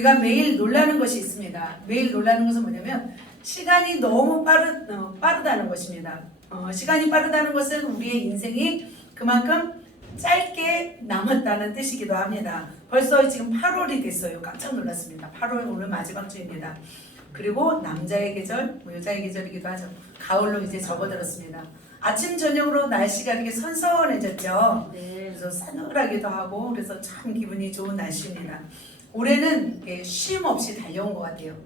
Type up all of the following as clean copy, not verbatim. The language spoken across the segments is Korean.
우리가 매일 놀라는 것이 있습니다. 매일 놀라는 것은 뭐냐면 시간이 너무 빠르다는 것입니다. 시간이 빠르다는 것은 우리의 인생이 그만큼 짧게 남았다는 뜻이기도 합니다. 벌써 지금 8월이 됐어요. 깜짝 놀랐습니다. 8월 오늘 마지막 주입니다. 그리고 남자의 계절, 여자의 계절이기도 하죠. 가을로 이제 접어들었습니다. 아침 저녁으로 날씨가 이렇게 선선해졌죠. 네. 그래서 싸늘하기도 하고 그래서 참 기분이 좋은 날씨입니다. 올해는 쉼 없이 달려온 것 같아요.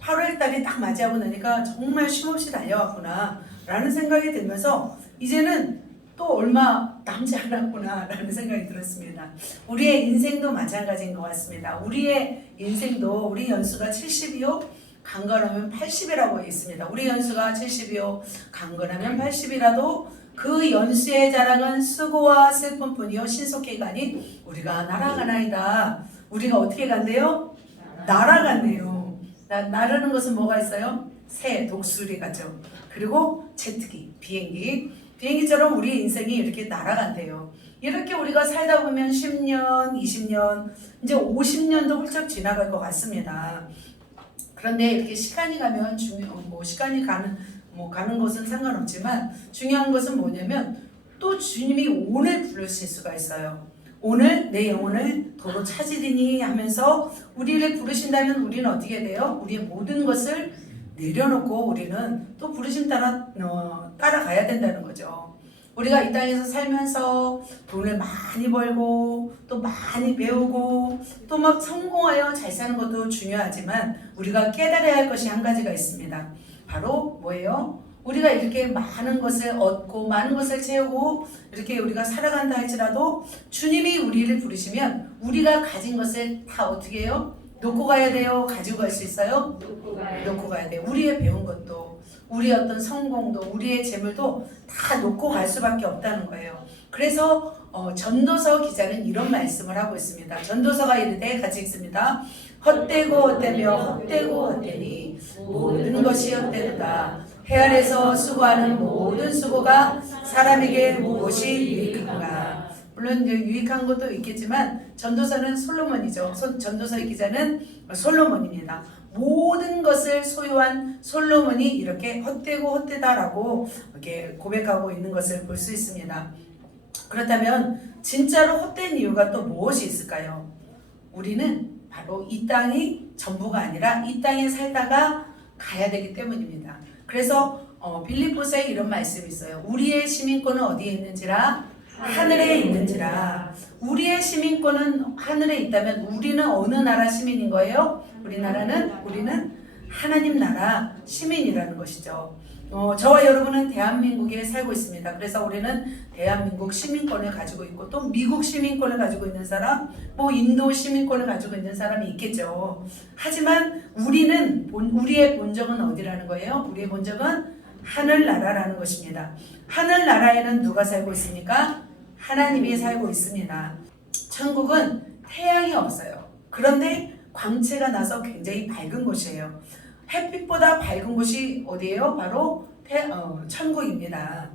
8월 달이 딱 맞이하고 나니까 정말 쉼 없이 달려왔구나 라는 생각이 들면서 이제는 또 얼마 남지 않았구나 라는 생각이 들었습니다. 우리의 인생도 마찬가지인 것 같습니다. 우리의 인생도 우리 연수가 70이요 강건하면 80이라고 있습니다. 우리 연수가 70이요 강건하면 80이라도 그 연수의 자랑은 수고와 슬픔뿐이요 신속히가 아닌 우리가 날아가나이다. 우리가 어떻게 간대요? 날아간대요. 나르는 것은 뭐가 있어요? 새, 독수리 가죠. 그리고 제트기, 비행기처럼 우리 인생이 이렇게 날아간대요. 이렇게 우리가 살다 보면 10년, 20년, 이제 50년도 훌쩍 지나갈 것 같습니다. 그런데 이렇게 시간이 가면 시간이 가는 것은 상관없지만 중요한 것은 뭐냐면 또 주님이 오늘 부르실 수가 있어요. 오늘 내 영혼을 도로 찾으리니 하면서 우리를 부르신다면 우리는 어떻게 돼요? 우리의 모든 것을 내려놓고 우리는 또 부르심 따라가야 된다는 거죠. 우리가 이 땅에서 살면서 돈을 많이 벌고 또 많이 배우고 또 막 성공하여 잘 사는 것도 중요하지만 우리가 깨달아야 할 것이 한 가지가 있습니다. 바로 뭐예요? 우리가 이렇게 많은 것을 얻고 많은 것을 채우고 이렇게 우리가 살아간다 할지라도 주님이 우리를 부르시면 우리가 가진 것을 다 어떻게 해요? 놓고 가야 돼요? 가지고 갈 수 있어요? 놓고 가야 돼요. 우리의 배운 것도 우리의 어떤 성공도 우리의 재물도 다 놓고 갈 수밖에 없다는 거예요. 그래서 전도서 기자는 이런 말씀을 하고 있습니다. 전도서가 이르되 같이 읽습니다. 헛되고 헛되며 헛되고 헛되니 모든 것이 헛되도다. 해 아래서 수고하는 모든 수고가 사람에게 무엇이 유익한가. 물론 이제 유익한 것도 있겠지만 전도서는 솔로몬이죠. 전도서의 기자는 솔로몬입니다. 모든 것을 소유한 솔로몬이 이렇게 헛되고 헛되다라고 이렇게 고백하고 있는 것을 볼 수 있습니다. 그렇다면 진짜로 헛된 이유가 또 무엇이 있을까요? 우리는 바로 이 땅이 전부가 아니라 이 땅에 살다가 가야 되기 때문입니다. 그래서 빌립보서에 이런 말씀이 있어요. 우리의 시민권은 어디에 있는지라? 하늘에 있는지라. 우리의 시민권은 하늘에 있다면 우리는 어느 나라 시민인 거예요? 우리는 하나님 나라 시민이라는 것이죠. 저와 여러분은 대한민국에 살고 있습니다. 그래서 우리는 대한민국 시민권을 가지고 있고 또 미국 시민권을 가지고 있는 사람, 뭐 인도 시민권을 가지고 있는 사람이 있겠죠. 하지만 우리의 본적은 어디라는 거예요? 우리의 본적은 하늘나라라는 것입니다. 하늘나라에는 누가 살고 있습니까? 하나님이 살고 있습니다. 천국은 태양이 없어요. 그런데 광채가 나서 굉장히 밝은 곳이에요. 햇빛보다 밝은 곳이 어디예요? 바로 천국입니다.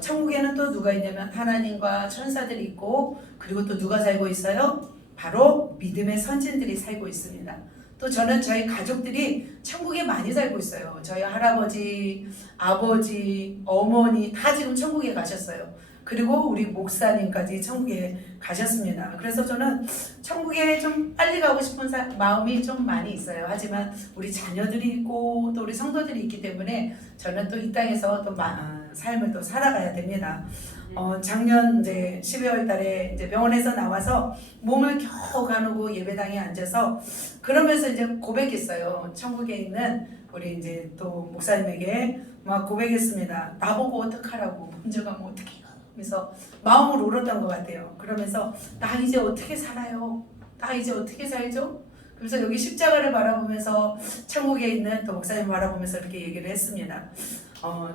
천국에는 또 누가 있냐면 하나님과 천사들이 있고 그리고 또 누가 살고 있어요? 바로 믿음의 선진들이 살고 있습니다. 또 저는 저희 가족들이 천국에 많이 살고 있어요. 저희 할아버지, 아버지, 어머니 다 지금 천국에 가셨어요. 그리고 우리 목사님까지 천국에 가셨습니다. 그래서 저는 천국에 좀 빨리 가고 싶은 마음이 좀 많이 있어요. 하지만 우리 자녀들이 있고 또 우리 성도들이 있기 때문에 저는 또 이 땅에서 또 삶을 또 살아가야 됩니다. 작년 이제 12월 달에 이제 병원에서 나와서 몸을 겨우 가누고 예배당에 앉아서 그러면서 이제 고백했어요. 천국에 있는 우리 이제 또 목사님에게 막 고백했습니다. 나보고 어떡하라고 먼저 가면 어떡해요? 그래서 마음을 울었던 것 같아요. 그러면서 나 이제 어떻게 살아요? 나 이제 어떻게 살죠? 그래서 여기 십자가를 바라보면서 천국에 있는 또 목사님 바라보면서 이렇게 얘기를 했습니다.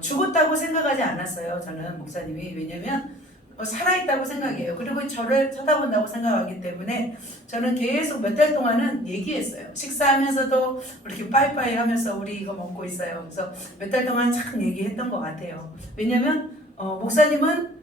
죽었다고 생각하지 않았어요. 저는 목사님이. 왜냐면 살아있다고 생각해요. 그리고 저를 쳐다본다고 생각하기 때문에 저는 계속 몇 달 동안은 얘기했어요. 식사하면서도 이렇게 빠이빠이 하면서 우리 이거 먹고 있어요. 그래서 몇 달 동안 참 얘기했던 것 같아요. 왜냐면 목사님은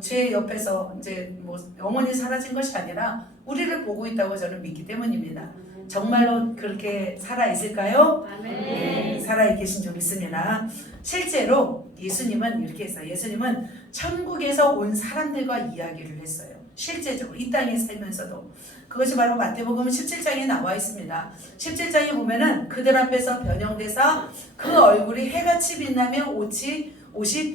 제 옆에서 이제 뭐 영원히 사라진 것이 아니라 우리를 보고 있다고 저는 믿기 때문입니다. 정말로 그렇게 살아 있을까요? 네, 살아 계신 줄 믿습니다. 실제로 예수님은 이렇게 했어요. 예수님은 천국에서 온 사람들과 이야기를 했어요. 실제적으로 이 땅에 살면서도. 그것이 바로 마태복음 17장에 나와 있습니다. 17장에 보면은 그들 앞에서 변형되사 그 얼굴이 해같이 빛나며 옷이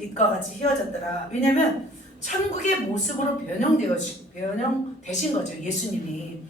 빛과 같이 휘어졌더라. 왜냐하면 천국의 모습으로 변형되신 거죠. 예수님이.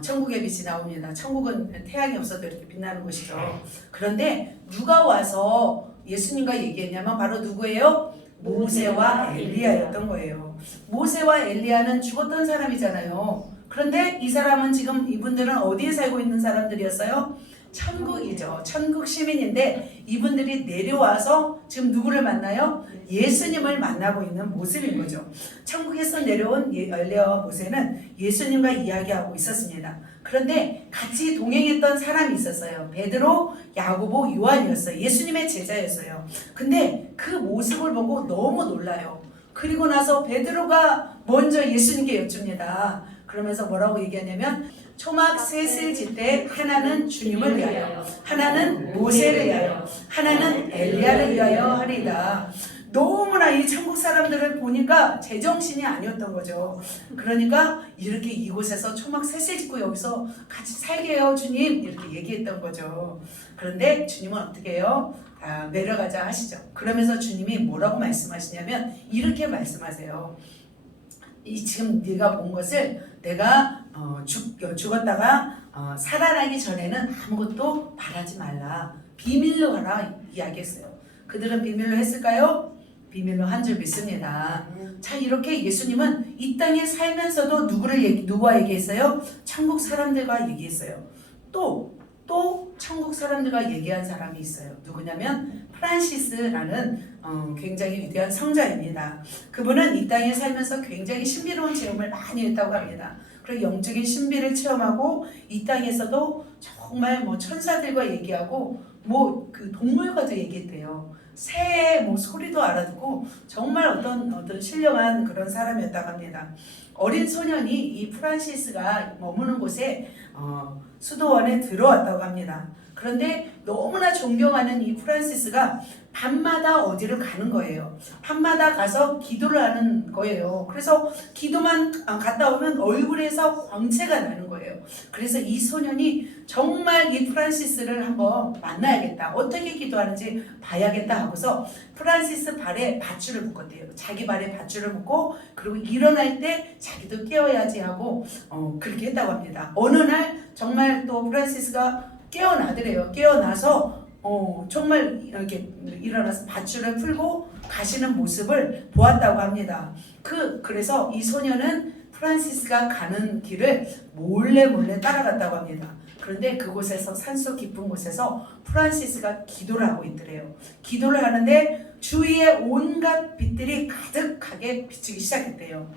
천국의 빛이 나옵니다. 천국은 태양이 없어도 이렇게 빛나는 곳이죠. 그런데 누가 와서 예수님과 얘기했냐면 바로 누구예요? 모세와 엘리야였던 거예요. 모세와 엘리야는 죽었던 사람이잖아요. 그런데 이 사람은 지금 이분들은 어디에 살고 있는 사람들이었어요? 천국이죠. 천국 시민인데 이분들이 내려와서 지금 누구를 만나요? 예수님을 만나고 있는 모습인 거죠. 천국에서 내려온 엘리야와 모세는 예수님과 이야기하고 있었습니다. 그런데 같이 동행했던 사람이 있었어요. 베드로, 야고보, 요한이었어요. 예수님의 제자였어요. 근데 그 모습을 보고 너무 놀라요. 그리고 나서 베드로가 먼저 예수님께 여쭙니다. 그러면서 뭐라고 얘기하냐면 초막 셋을 짓되 하나는 주님을 위하여, 하나는 모세를 위하여, 하나는 엘리야를 위하여 하리이다. 너무나 이 천국 사람들을 보니까 제정신이 아니었던 거죠. 그러니까 이렇게 이곳에서 초막 셋을 짓고 여기서 같이 살게 해요 주님, 이렇게 얘기했던 거죠. 그런데 주님은 어떻게 해요? 내려가자 하시죠. 그러면서 주님이 뭐라고 말씀하시냐면 이렇게 말씀하세요. 지금 네가 본 것을 내가 죽었다가 살아나기 전에는 아무것도 바라지 말라. 비밀로 하라 이야기했어요. 그들은 비밀로 했을까요? 비밀로 한 줄 믿습니다. 자, 이렇게 예수님은 이 땅에 살면서도 누구와 얘기했어요? 천국 사람들과 얘기했어요. 또 천국 사람들과 얘기한 사람이 있어요. 누구냐면 프란시스라는 굉장히 위대한 성자입니다. 그분은 이 땅에 살면서 굉장히 신비로운 체험을 많이 했다고 합니다. 그리고 영적인 신비를 체험하고 이 땅에서도 정말 천사들과 얘기하고 그 동물과도 얘기했대요. 새의 소리도 알아듣고 정말 어떤 신령한 그런 사람이었다고 합니다. 어린 소년이 이 프란시스가 머무는 곳에 수도원에 들어왔다고 합니다. 그런데 너무나 존경하는 이 프란시스가 밤마다 어디를 가는 거예요. 밤마다 가서 기도를 하는 거예요. 그래서 기도만 갔다 오면 얼굴에서 광채가 나는 거예요. 그래서 이 소년이 정말 이 프란시스를 한번 만나야겠다. 어떻게 기도하는지 봐야겠다 하고서 프란시스 발에 밧줄을 묶었대요. 자기 발에 밧줄을 묶고 그리고 일어날 때 자기도 깨어야지 하고 그렇게 했다고 합니다. 어느 날 정말 또 프란시스가 깨어나더래요. 깨어나서 정말 이렇게 일어나서 밧줄을 풀고 가시는 모습을 보았다고 합니다. 그래서 이 소녀는 프란시스가 가는 길을 몰래 따라갔다고 합니다. 그런데 그곳에서 산속 깊은 곳에서 프란시스가 기도를 하고 있더래요. 기도를 하는데 주위에 온갖 빛들이 가득하게 비추기 시작했대요.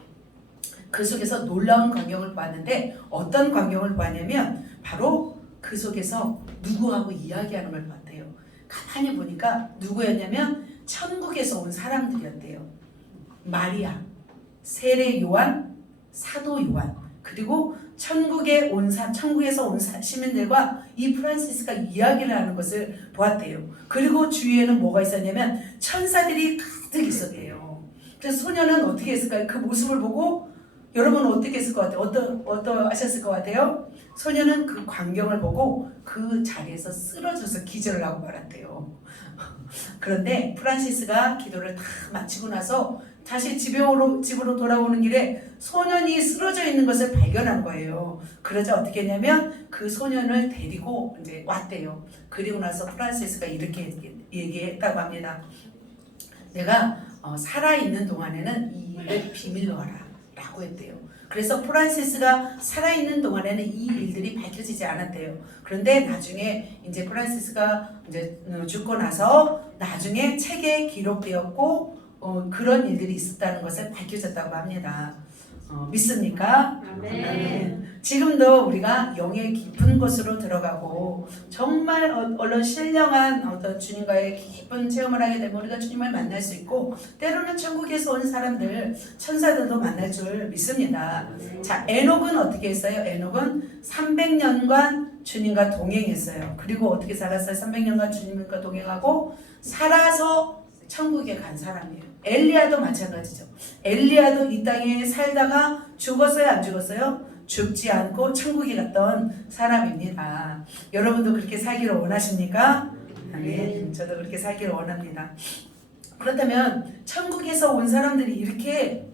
그 속에서 놀라운 광경을 봤는데 어떤 광경을 봤냐면 바로 그 속에서 누구하고 이야기하는 걸 봤대요. 가만히 보니까 누구였냐면 천국에서 온 사람들이었대요. 마리아, 세례 요한, 사도 요한, 그리고 천국에서 온 시민들과 이 프란시스가 이야기를 하는 것을 보았대요. 그리고 주위에는 뭐가 있었냐면 천사들이 가득 있었대요. 그래서 소녀는 어떻게 했을까요? 그 모습을 보고 여러분은 어떻게 했을 것 같아요? 어떠하셨을 것 같아요? 소녀는 그 광경을 보고 그 자리에서 쓰러져서 기절을 하고 말았대요. 그런데 프란시스가 기도를 다 마치고 나서 다시 집으로 돌아오는 길에 소년이 쓰러져 있는 것을 발견한 거예요. 그러자 어떻게 했냐면 그 소년을 데리고 이제 왔대요. 그리고 나서 프란시스가 이렇게 얘기했다고 합니다. 내가 살아있는 동안에는 이 일을 비밀로 하라 라고 했대요. 그래서 프란시스가 살아있는 동안에는 이 일들이 밝혀지지 않았대요. 그런데 나중에 이제 프란시스가 이제 죽고 나서 나중에 책에 기록되었고 그런 일들이 있었다는 것을 밝혀졌다고 합니다. 믿습니까? 아멘. 지금도 우리가 영의 깊은 곳으로 들어가고 정말 얼른 신령한 어떤 주님과의 깊은 체험을 하게 되면 우리가 주님을 만날 수 있고 때로는 천국에서 온 사람들 천사들도 만날 줄 믿습니다. 자, 에녹은 어떻게 했어요? 에녹은 300년간 주님과 동행했어요. 그리고 어떻게 살았어요? 300년간 주님과 동행하고 살아서 천국에 간 사람이에요. 엘리야도 마찬가지죠. 엘리야도 이 땅에 살다가 죽었어요? 안 죽었어요? 죽지 않고 천국에 갔던 사람입니다. 여러분도 그렇게 살기를 원하십니까? 아멘. 저도 그렇게 살기를 원합니다. 그렇다면 천국에서 온 사람들이 이렇게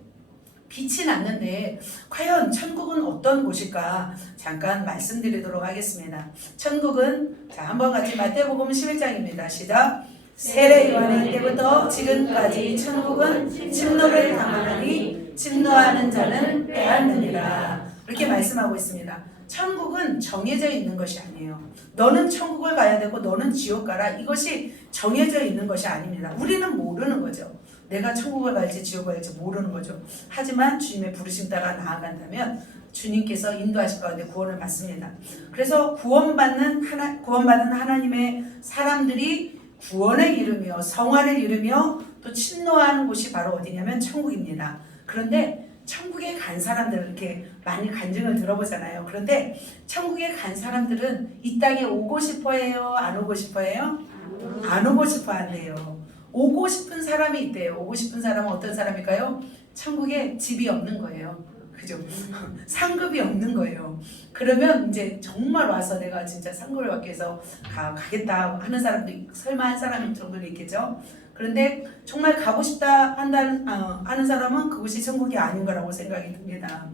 빛이 났는데 과연 천국은 어떤 곳일까? 잠깐 말씀드리도록 하겠습니다. 천국은 자, 한번 같이 마태복음 11장입니다. 시작. 세례 요한의 때부터 지금까지 천국은 침노를 당하느니 침노하는 자는 빼앗느니라. 이렇게 말씀하고 있습니다. 천국은 정해져 있는 것이 아니에요. 너는 천국을 가야 되고 너는 지옥 가라. 이것이 정해져 있는 것이 아닙니다. 우리는 모르는 거죠. 내가 천국을 갈지 지옥을 갈지 모르는 거죠. 하지만 주님의 부르심 따라 나아간다면 주님께서 인도하실 가운데 구원을 받습니다. 그래서 구원받는 하나님의 사람들이 구원을 이루며 성화를 이루며 또 침노하는 곳이 바로 어디냐면 천국입니다. 그런데 천국에 간 사람들은 이렇게 많이 간증을 들어보잖아요. 그런데 천국에 간 사람들은 이 땅에 오고 싶어 해요? 안 오고 싶어 해요? 안 오고 싶어 한대요. 오고 싶은 사람이 있대요. 오고 싶은 사람은 어떤 사람일까요? 천국에 집이 없는 거예요. 그죠? 상급이 없는 거예요. 그러면 이제 정말 와서 내가 진짜 상급을 받기 위해서 가겠다 하는 사람도 설마 한 사람 정도는 있겠죠. 그런데 정말 가고 싶다 하는 사람은 그곳이 천국이 아닌 거라고 생각이 듭니다.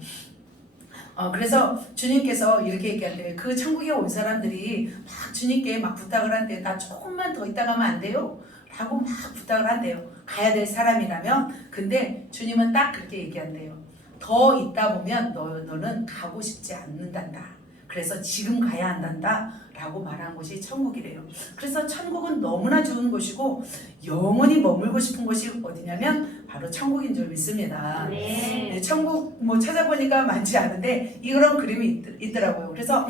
그래서 주님께서 이렇게 얘기한대요. 그 천국에 온 사람들이 막 주님께 막 부탁을 한대요. 나 조금만 더 있다 가면 안 돼요? 라고 막 부탁을 한대요. 가야 될 사람이라면. 근데 주님은 딱 그렇게 얘기한대요. 더 있다 보면 너는 가고 싶지 않는단다. 그래서 지금 가야 한단다 라고 말한 곳이 천국이래요. 그래서 천국은 너무나 좋은 곳이고 영원히 머물고 싶은 곳이 어디냐면 바로 천국인 줄 믿습니다. 네, 천국 뭐 찾아보니까 많지 않은데 이런 그림이 있더라고요. 그래서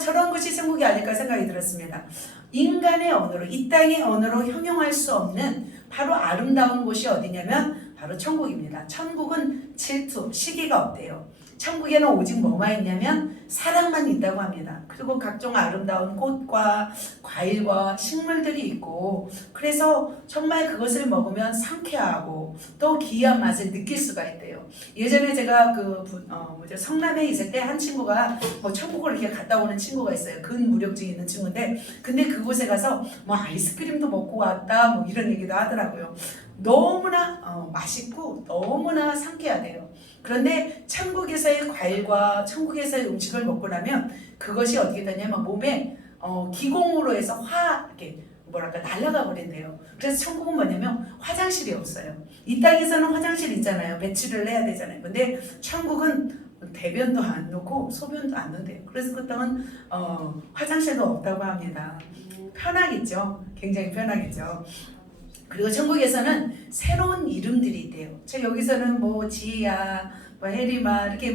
저런 곳이 천국이 아닐까 생각이 들었습니다. 인간의 언어로 이 땅의 언어로 형용할 수 없는 바로 아름다운 곳이 어디냐면 바로 천국입니다. 천국은 질투, 시기가 없대요. 천국에는 오직 뭐만 있냐면 사랑만 있다고 합니다. 그리고 각종 아름다운 꽃과 과일과 식물들이 있고 그래서 정말 그것을 먹으면 상쾌하고 또 귀한 맛을 느낄 수가 있대요. 예전에 제가 성남에 있을 때 한 친구가 천국을 이렇게 갔다 오는 친구가 있어요. 근무력증이 있는 친구인데 근데 그곳에 가서 아이스크림도 먹고 왔다 이런 얘기도 하더라고요. 너무나 맛있고 너무나 상쾌하대요. 그런데 천국에서의 과일과 천국에서의 음식을 먹고 나면 그것이 어떻게 되냐면 몸에 기공으로 해서 이렇게 날아가 버린대요. 그래서 천국은 뭐냐면 화장실이 없어요. 이 땅에서는 화장실 있잖아요. 배출을 해야 되잖아요. 근데 천국은 대변도 안 놓고 소변도 안 놓는데요. 그래서 그 땅은 화장실도 없다고 합니다. 편하겠죠. 굉장히 편하겠죠. 그리고 천국에서는 새로운 이름들이 있대요. 여기서는 지혜야, 혜리마 이렇게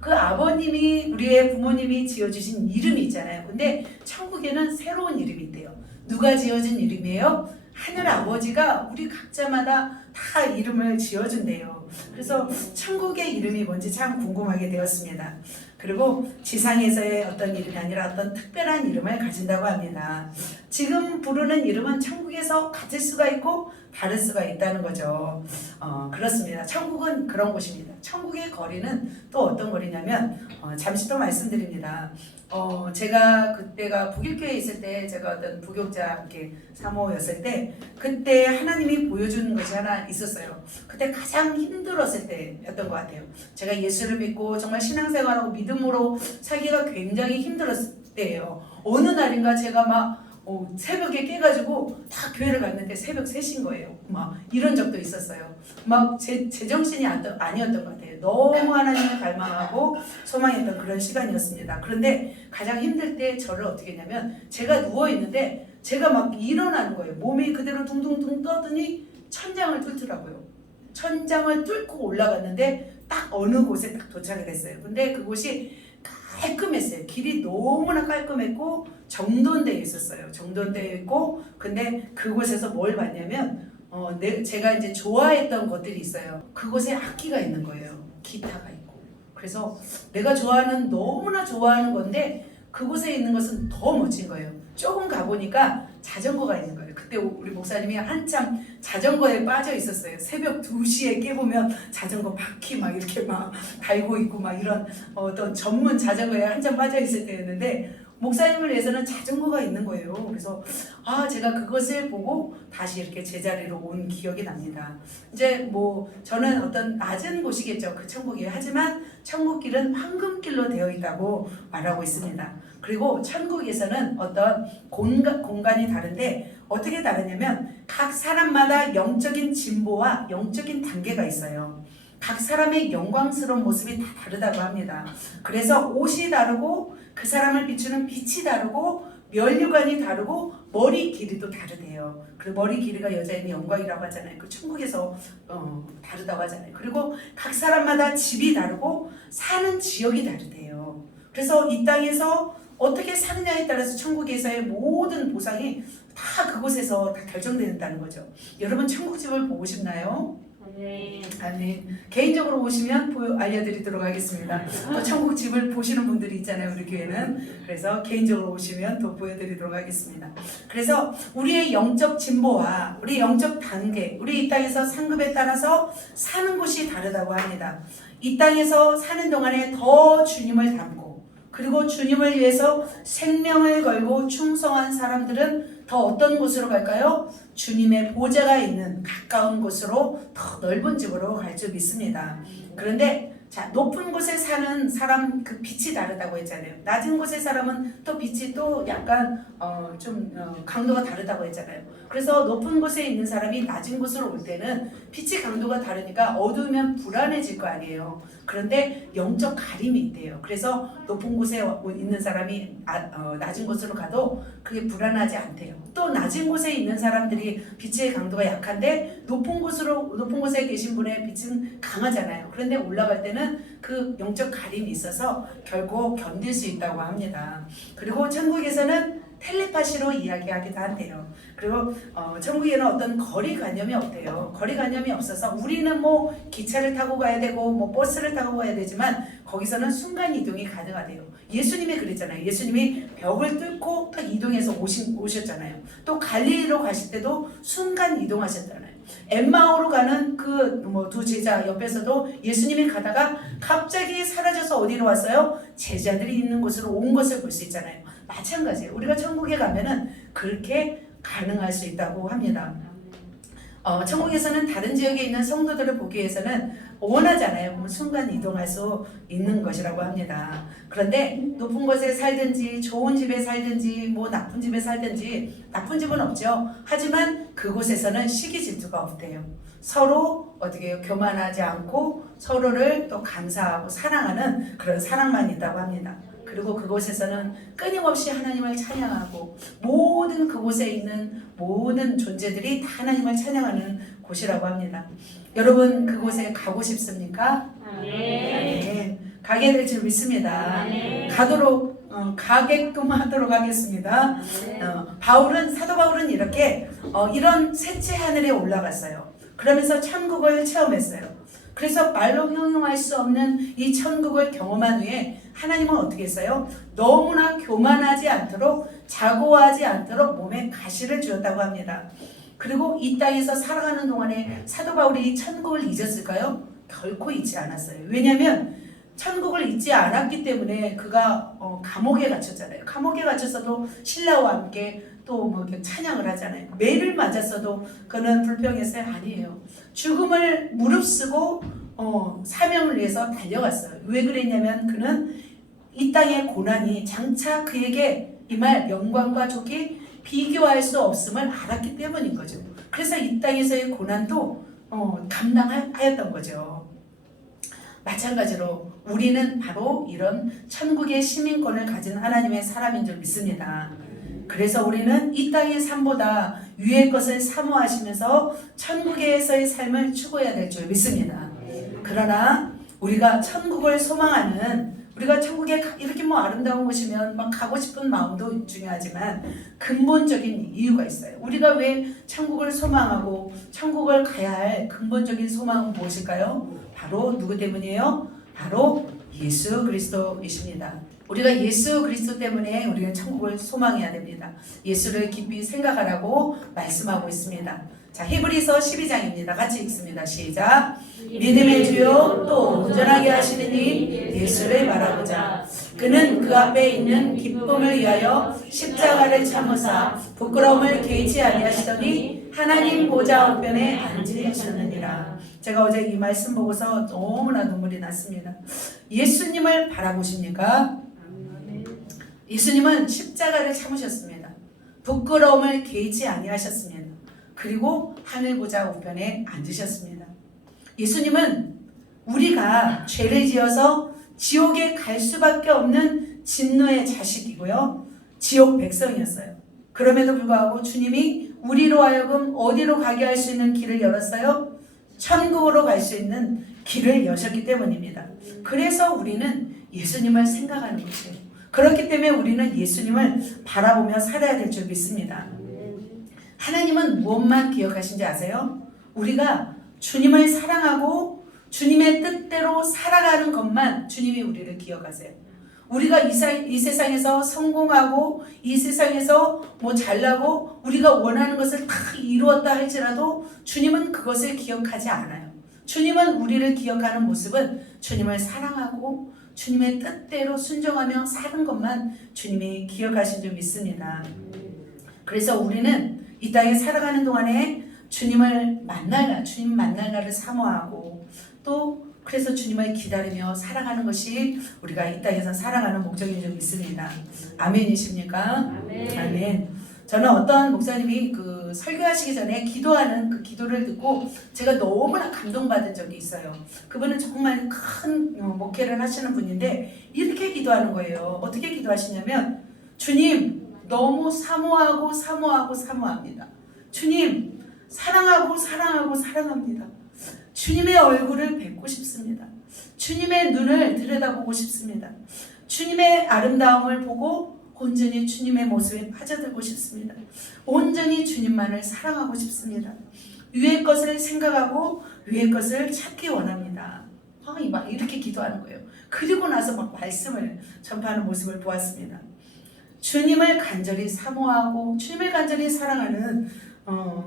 그 아버님이 우리의 부모님이 지어주신 이름이 있잖아요. 근데 천국에는 새로운 이름이 있대요. 누가 지어준 이름이에요? 하늘 아버지가 우리 각자마다 다 이름을 지어준대요. 그래서 천국의 이름이 뭔지 참 궁금하게 되었습니다. 그리고 지상에서의 어떤 이름이 아니라 어떤 특별한 이름을 가진다고 합니다. 지금 부르는 이름은 천국에서 같을 수가 있고 다를 수가 있다는 거죠. 그렇습니다. 천국은 그런 곳입니다. 천국의 거리는 또 어떤 거리냐면 잠시 또 말씀드립니다. 제가 그때가 북일교회에 있을 때 제가 어떤 부교자 사모였을 때 그때 하나님이 보여준 것이 하나 있었어요. 그때 가장 힘들었을 때였던 것 같아요. 제가 예수를 믿고 정말 신앙생활하고 믿음으로 살기가 굉장히 힘들었을 때예요. 어느 날인가 제가 새벽에 깨가지고 다 교회를 갔는데 새벽 3시인 거예요. 이런 적도 있었어요. 제 정신이 아니었던 것 같아요. 너무 하나님을 갈망하고 소망했던 그런 시간이었습니다. 그런데 가장 힘들 때 저를 어떻게 했냐면 제가 누워있는데 제가 일어나는 거예요. 몸이 그대로 둥둥둥 떠더니 천장을 뚫더라고요. 천장을 뚫고 올라갔는데 딱 어느 곳에 딱 도착을 했어요. 근데 그곳이 깔끔했어요. 길이 너무나 깔끔했고 정돈되어 있었어요. 정돈되어 있고 근데 그곳에서 뭘 봤냐면 제가 이제 좋아했던 것들이 있어요. 그곳에 악기가 있는 거예요. 기타가 있고. 그래서 내가 너무나 좋아하는 건데 그곳에 있는 것은 더 멋진 거예요. 조금 가보니까 자전거가 있는 거예요. 그때 우리 목사님이 한참 자전거에 빠져 있었어요. 새벽 2시에 깨보면 자전거 바퀴 막 이렇게 막 달고 있고 막 이런 어떤 전문 자전거에 한참 빠져 있을 때였는데 목사님을 위해서는 자전거가 있는 거예요. 그래서 제가 그것을 보고 다시 이렇게 제자리로 온 기억이 납니다. 이제 저는 어떤 낮은 곳이겠죠. 그 천국이. 하지만 천국길은 황금길로 되어 있다고 말하고 있습니다. 그리고 천국에서는 어떤 공간이 다른데 어떻게 다르냐면 각 사람마다 영적인 진보와 영적인 단계가 있어요. 각 사람의 영광스러운 모습이 다 다르다고 합니다. 그래서 옷이 다르고 그 사람을 비추는 빛이 다르고 면류관이 다르고 머리 길이도 다르대요. 그리고 머리 길이가 여자인의 영광이라고 하잖아요. 그 천국에서 다르다고 하잖아요. 그리고 각 사람마다 집이 다르고 사는 지역이 다르대요. 그래서 이 땅에서 어떻게 사느냐에 따라서 천국에서의 모든 보상이 다 그곳에서 다 결정된다는 거죠. 여러분 천국집을 보고 싶나요? 아멘. 개인적으로 오시면 알려드리도록 하겠습니다. 또 천국집을 보시는 분들이 있잖아요. 우리 교회는. 그래서 개인적으로 오시면 또 보여드리도록 하겠습니다. 그래서 우리의 영적 진보와 우리 영적 단계, 우리 이 땅에서 상급에 따라서 사는 곳이 다르다고 합니다. 이 땅에서 사는 동안에 더 주님을 닮고 그리고 주님을 위해서 생명을 걸고 충성한 사람들은 더 어떤 곳으로 갈까요? 주님의 보좌가 있는 가까운 곳으로 더 넓은 집으로 갈 줄 믿습니다. 그런데 높은 곳에 사는 사람 그 빛이 다르다고 했잖아요. 낮은 곳의 사람은 또 빛이 또 약간 강도가 다르다고 했잖아요. 그래서 높은 곳에 있는 사람이 낮은 곳으로 올 때는 빛이 강도가 다르니까 어두우면 불안해질 거 아니에요. 그런데 영적 가림이 있대요. 그래서 높은 곳에 있는 사람이 낮은 곳으로 가도 그게 불안하지 않대요. 또 낮은 곳에 있는 사람들이 빛의 강도가 약한데 높은 곳에 계신 분의 빛은 강하잖아요. 그런데 올라갈 때는 그 영적 가림이 있어서 결국 견딜 수 있다고 합니다. 그리고 천국에서는 텔레파시로 이야기하기도 한대요. 그리고 천국에는 어떤 거리관념이 없대요. 거리관념이 없어서 우리는 기차를 타고 가야 되고 버스를 타고 가야 되지만 거기서는 순간 이동이 가능하대요. 예수님이 그랬잖아요. 예수님이 벽을 뚫고 또 이동해서 오셨잖아요. 또 갈릴리로 가실 때도 순간 이동하셨잖아요. 엠마오로 가는 두 제자 옆에서도 예수님이 가다가 갑자기 사라져서 어디로 왔어요? 제자들이 있는 곳으로 온 것을 볼 수 있잖아요. 마찬가지예요. 우리가 천국에 가면은 그렇게 가능할 수 있다고 합니다. 천국에서는 다른 지역에 있는 성도들을 보기 위해서는 원하잖아요. 순간 이동할 수 있는 것이라고 합니다. 그런데 높은 곳에 살든지 좋은 집에 살든지 나쁜 집에 살든지 나쁜 집은 없죠. 하지만 그곳에서는 시기 질투가 없대요. 서로 교만하지 않고 서로를 또 감사하고 사랑하는 그런 사랑만 있다고 합니다. 그리고 그곳에서는 끊임없이 하나님을 찬양하고 모든 그곳에 있는 모든 존재들이 다 하나님을 찬양하는 곳이라고 합니다. 여러분 그곳에 가고 싶습니까? 네. 가게 될 줄 믿습니다. 가게끔 하도록 하겠습니다. 사도 바울은 이렇게 이런 셋째 하늘에 올라갔어요. 그러면서 천국을 체험했어요. 그래서 말로 형용할 수 없는 이 천국을 경험한 후에 하나님은 어떻게 했어요? 너무나 교만하지 않도록 자고하지 않도록 몸에 가시를 주었다고 합니다. 그리고 이 땅에서 살아가는 동안에 사도 바울이 이 천국을 잊었을까요? 결코 잊지 않았어요. 왜냐하면 천국을 잊지 않았기 때문에 그가 감옥에 갇혔잖아요. 감옥에 갇혔어도 신라와 함께 또 찬양을 하잖아요. 매를 맞았어도 그는 불평했어요? 아니에요. 죽음을 무릅쓰고 사명을 위해서 달려갔어요. 왜 그랬냐면 그는 이 땅의 고난이 장차 그에게 임할 영광과 좋게 비교할 수 없음을 알았기 때문인 거죠. 그래서 이 땅에서의 고난도 감당하였던 거죠. 마찬가지로 우리는 바로 이런 천국의 시민권을 가진 하나님의 사람인 줄 믿습니다. 그래서 우리는 이 땅의 삶보다 위의 것을 사모하시면서 천국에서의 삶을 추구해야 될 줄 믿습니다. 그러나 우리가 천국을 소망하는, 우리가 천국에 이렇게 뭐 아름다운 곳이면 막 가고 싶은 마음도 중요하지만 근본적인 이유가 있어요. 우리가 왜 천국을 소망하고 천국을 가야 할 근본적인 소망은 무엇일까요? 바로 누구 때문이에요? 바로 예수 그리스도이십니다. 우리가 예수 그리스도 때문에 우리는 천국을 소망해야 됩니다. 예수를 깊이 생각하라고 말씀하고 있습니다. 자, 히브리서 12장입니다. 같이 읽습니다. 시작. 믿음의 주요 또 온전하게 하시는 이 예수를 바라보자. 그는 그 앞에 있는 기쁨을 위하여 십자가를 참으사 부끄러움을 개의치 아니하시더니 하나님 보좌 우편에 앉으셨느니라. 제가 어제 이 말씀 보고서 너무나 눈물이 났습니다. 예수님을 바라보십니까? 예수님은 십자가를 참으셨습니다. 부끄러움을 개의치 아니하셨습니다. 그리고 하늘 보좌 우편에 앉으셨습니다. 예수님은 우리가 죄를 지어서 지옥에 갈 수밖에 없는 진노의 자식이고요. 지옥 백성이었어요. 그럼에도 불구하고 주님이 우리로 하여금 어디로 가게 할 수 있는 길을 열었어요? 천국으로 갈 수 있는 길을 여셨기 때문입니다. 그래서 우리는 예수님을 생각하는 것이에요. 그렇기 때문에 우리는 예수님을 바라보며 살아야 될 줄 믿습니다. 하나님은 무엇만 기억하신지 아세요? 우리가 주님을 사랑하고 주님의 뜻대로 살아가는 것만 주님이 우리를 기억하세요. 우리가 이 세상에서 성공하고 이 세상에서 뭐 잘나고 우리가 원하는 것을 다 이루었다 할지라도 주님은 그것을 기억하지 않아요. 주님은 우리를 기억하는 모습은 주님을 사랑하고 주님의 뜻대로 순종하며 사는 것만 주님이 기억하신 줄 믿습니다. 그래서 우리는 이 땅에 살아가는 동안에 주님 만날 날을 사모하고 또 그래서 주님을 기다리며 살아가는 것이 우리가 이 땅에서 살아가는 목적인 줄 믿습니다. 아멘이십니까? 아멘. 아멘. 저는 어떤 목사님이 그 설교하시기 전에 기도하는 그 기도를 듣고 제가 너무나 감동받은 적이 있어요. 그분은 정말 큰 목회를 하시는 분인데 이렇게 기도하는 거예요. 어떻게 기도하시냐면 주님 너무 사모합니다. 주님 사랑하고 사랑합니다. 주님의 얼굴을 뵙고 싶습니다. 주님의 눈을 들여다보고 싶습니다. 주님의 아름다움을 보고 온전히 주님의 모습에 빠져들고 싶습니다. 온전히 주님만을 사랑하고 싶습니다. 위의 것을 생각하고 위의 것을 찾기 원합니다. 이렇게 기도하는 거예요. 그리고 나서 막 말씀을 전파하는 모습을 보았습니다. 주님을 간절히 사모하고 주님을 간절히 사랑하는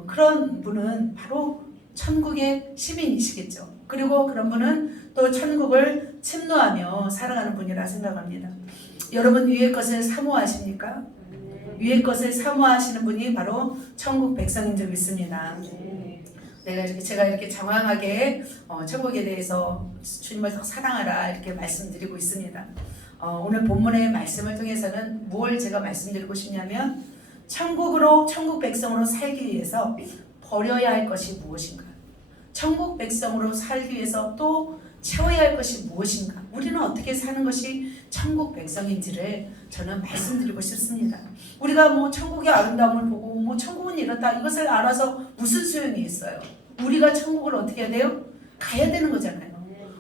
그런 분은 바로 천국의 시민이시겠죠. 그리고 그런 분은 또 천국을 침노하며 살아가는 분이라 생각합니다. 여러분 위의 것을 사모하십니까? 위의 것을 사모하시는 분이 바로 천국 백성인 줄 믿습니다. 제가 이렇게 장황하게 천국에 대해서 주님을 더 사랑하라 이렇게 말씀드리고 있습니다. 오늘 본문의 말씀을 통해서는 뭘 제가 말씀드리고 싶냐면 천국 백성으로 살기 위해서 버려야 할 것이 무엇인가? 천국 백성으로 살기 위해서 또 채워야 할 것이 무엇인가? 우리는 어떻게 사는 것이 천국 백성인지를 저는 말씀드리고 싶습니다. 우리가 뭐 천국의 아름다움을 보고 뭐 천국은 이렇다 이것을 알아서 무슨 소용이 있어요? 우리가 천국을 어떻게 해야 돼요? 가야 되는 거잖아요.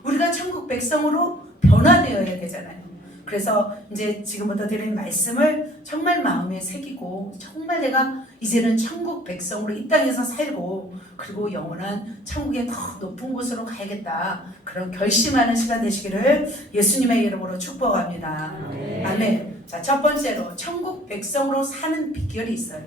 우리가 천국 백성으로 변화되어야 되잖아요. 그래서 이제 지금부터 드린 말씀을 정말 마음에 새기고 정말 내가 이제는 천국 백성으로 이 땅에서 살고 그리고 영원한 천국의 더 높은 곳으로 가야겠다 그런 결심하는 시간 되시기를 예수님의 이름으로 축복합니다. 아멘. 자, 첫 번째로 천국 백성으로 사는 비결이 있어요.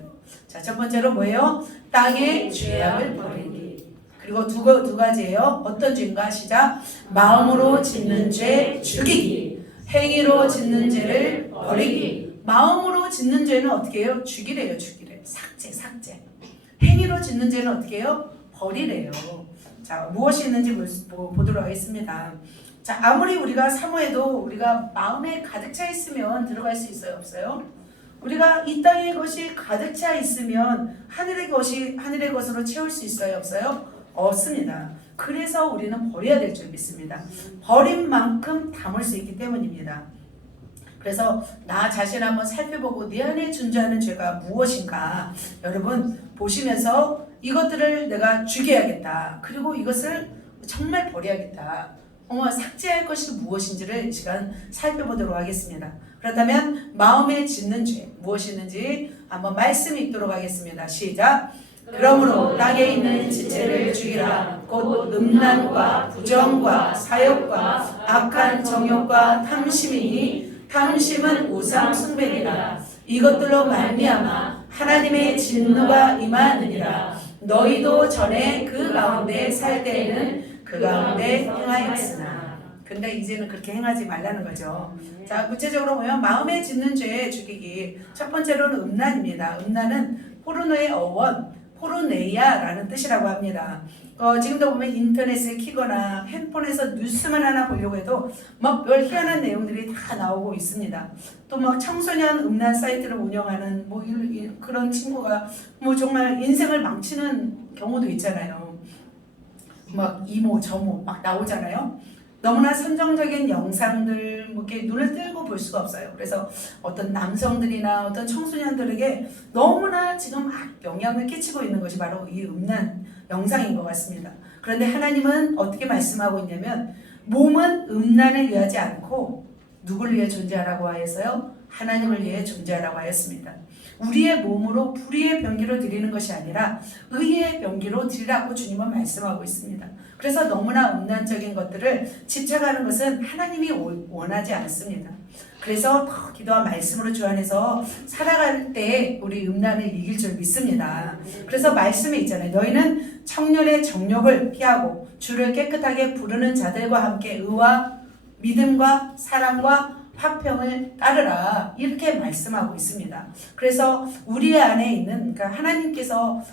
자, 첫 번째로 뭐예요? 땅의 죄악을 버리기. 그리고 두 가지예요. 어떤 죄인가? 시작. 마음으로 짓는 죄 죽이기. 행위로 짓는 죄를 버리기. 마음으로 짓는 죄는 어떻게 해요? 죽이래요. 삭제. 행위로 짓는 죄는 어떻게 해요? 버리래요. 자, 무엇이 있는지 보도록 하겠습니다. 자, 아무리 우리가 사모해도 우리가 마음에 가득 차 있으면 들어갈 수 있어요? 없어요? 우리가 이 땅의 것이 가득 차 있으면 하늘의 것으로 채울 수 있어요? 없어요? 없습니다. 그래서 우리는 버려야 될 줄 믿습니다. 버린 만큼 담을 수 있기 때문입니다. 그래서 나 자신 한번 살펴보고 내 안에 존재하는 죄가 무엇인가 여러분 보시면서 이것들을 내가 죽여야겠다. 그리고 이것을 정말 버려야겠다. 삭제할 것이 무엇인지를 이 시간 살펴보도록 하겠습니다. 그렇다면 마음에 짓는 죄 무엇이 있는지 한번 말씀 읽도록 하겠습니다. 시작. 그러므로 땅에 있는 지체를 죽이라. 곧 음란과 부정과 사욕과 악한 정욕과 탐심이니 탐심은 우상 숭배니라. 이것들로 말미암아 하나님의 진노가 임하느니라. 너희도 전에 그 가운데 살 때에는 그 가운데 행하였으나. 근데 이제는 그렇게 행하지 말라는 거죠. 자, 구체적으로 보면 마음에 짓는 죄 죽이기. 첫 번째로는 음란입니다. 음란은 포르노의 어원 포르네이아라는 뜻이라고 합니다. 지금도 보면 인터넷에 키거나 핸폰에서 뉴스만 하나 보려고 해도 막 별 희한한 내용들이 다 나오고 있습니다. 또 막 청소년 음란 사이트를 운영하는 그런 친구가 정말 인생을 망치는 경우도 있잖아요. 막 이모 저모 막 나오잖아요. 너무나 선정적인 영상들 이렇게 눈을 뜰고 볼 수가 없어요. 그래서 어떤 남성들이나 어떤 청소년들에게 너무나 지금 영향을 끼치고 있는 것이 바로 이 음란 영상인 것 같습니다. 그런데 하나님은 어떻게 말씀하고 있냐면 몸은 음란을 위하지 않고 누구를 위해 존재하라고 하였어요? 하나님을 위해 존재하라고 하였습니다. 우리의 몸으로 불의의 병기로 드리는 것이 아니라 의의 병기로 드리라고 주님은 말씀하고 있습니다. 그래서 너무나 음란적인 것들을 집착하는 것은 하나님이 원하지 않습니다. 그래서 더 기도와 말씀으로 주 안에서 살아갈 때 우리 음란을 이길 줄 믿습니다. 그래서 말씀에 있잖아요. 너희는 청년의 정욕을 피하고 주를 깨끗하게 부르는 자들과 함께 의와 믿음과 사랑과 화평을 따르라 이렇게 말씀하고 있습니다. 그래서 우리 안에 있는 그러니까 하나님께서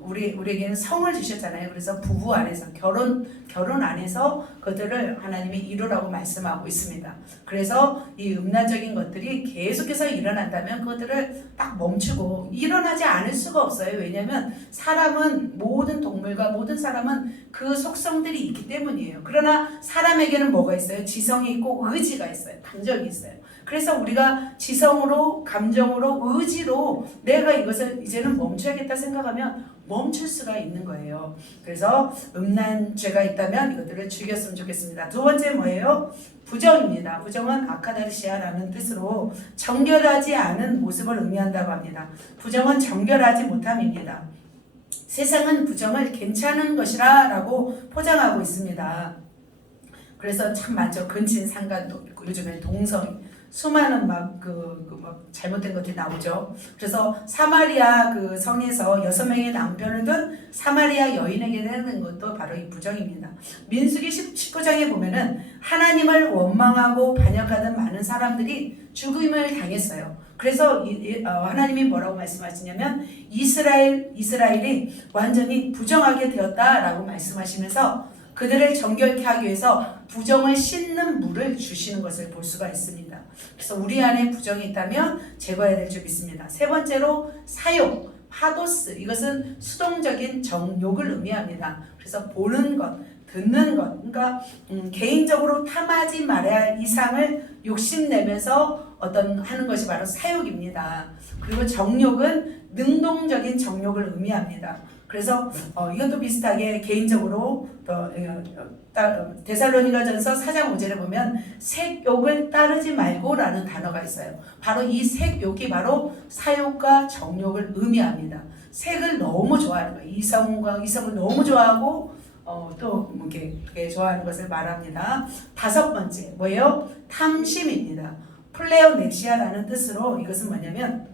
우리에게는 성을 주셨잖아요. 그래서 부부 안에서 결혼 안에서 그들을 하나님이 이루라고 말씀하고 있습니다. 그래서 이 음란적인 것들이 계속해서 일어난다면 그것들을 딱 멈추고 일어나지 않을 수가 없어요. 왜냐하면 사람은 모든 동물과 모든 사람은 그 속성들이 있기 때문이에요. 그러나 사람에게는 뭐가 있어요? 지성이 있고 의지가 있어요. 감정이 있어요. 그래서 우리가 지성으로, 감정으로, 의지로 내가 이것을 이제는 멈춰야겠다 생각하면 멈출 수가 있는 거예요. 그래서 음란 죄가 있다면 이것들을 죽였으면 좋겠습니다. 두 번째 뭐예요? 부정입니다. 부정은 아카다르시아라는 뜻으로 정결하지 않은 모습을 의미한다고 합니다. 부정은 정결하지 못함입니다. 세상은 부정을 괜찮은 것이라 라고 포장하고 있습니다. 그래서 참 많죠. 근친상간도 있고 요즘에 동성이 수많은 막 잘못된 것들이 나오죠. 그래서 사마리아 그 성에서 6명의 남편을 둔 사마리아 여인에게 되는 것도 바로 이 부정입니다. 민수기 19장에 보면은 하나님을 원망하고 반역하던 많은 사람들이 죽임을 당했어요. 그래서 하나님이 뭐라고 말씀하시냐면 이스라엘이 완전히 부정하게 되었다라고 말씀하시면서 그들을 정결케 하기 위해서 부정을 씻는 물을 주시는 것을 볼 수가 있습니다. 그래서 우리 안에 부정이 있다면 제거해야 될 줄 믿습니다. 세 번째로 사욕, 파도스. 이것은 수동적인 정욕을 의미합니다. 그래서 보는 것, 듣는 것. 그러니까 개인적으로 탐하지 말아야 할 이상을 욕심내면서 하는 것이 바로 사욕입니다. 그리고 정욕은 능동적인 정욕을 의미합니다. 그래서 이것도 비슷하게 개인적으로 데살로니가전서 4장 5절에 보면 색욕을 따르지 말고라는 단어가 있어요. 바로 이 색욕이 바로 사욕과 정욕을 의미합니다. 색을 너무 좋아하는 거예요. 이성을 너무 좋아하고 또 이렇게 좋아하는 것을 말합니다. 다섯 번째 뭐예요? 탐심입니다. 플레오넥시아라는 뜻으로 이것은 뭐냐면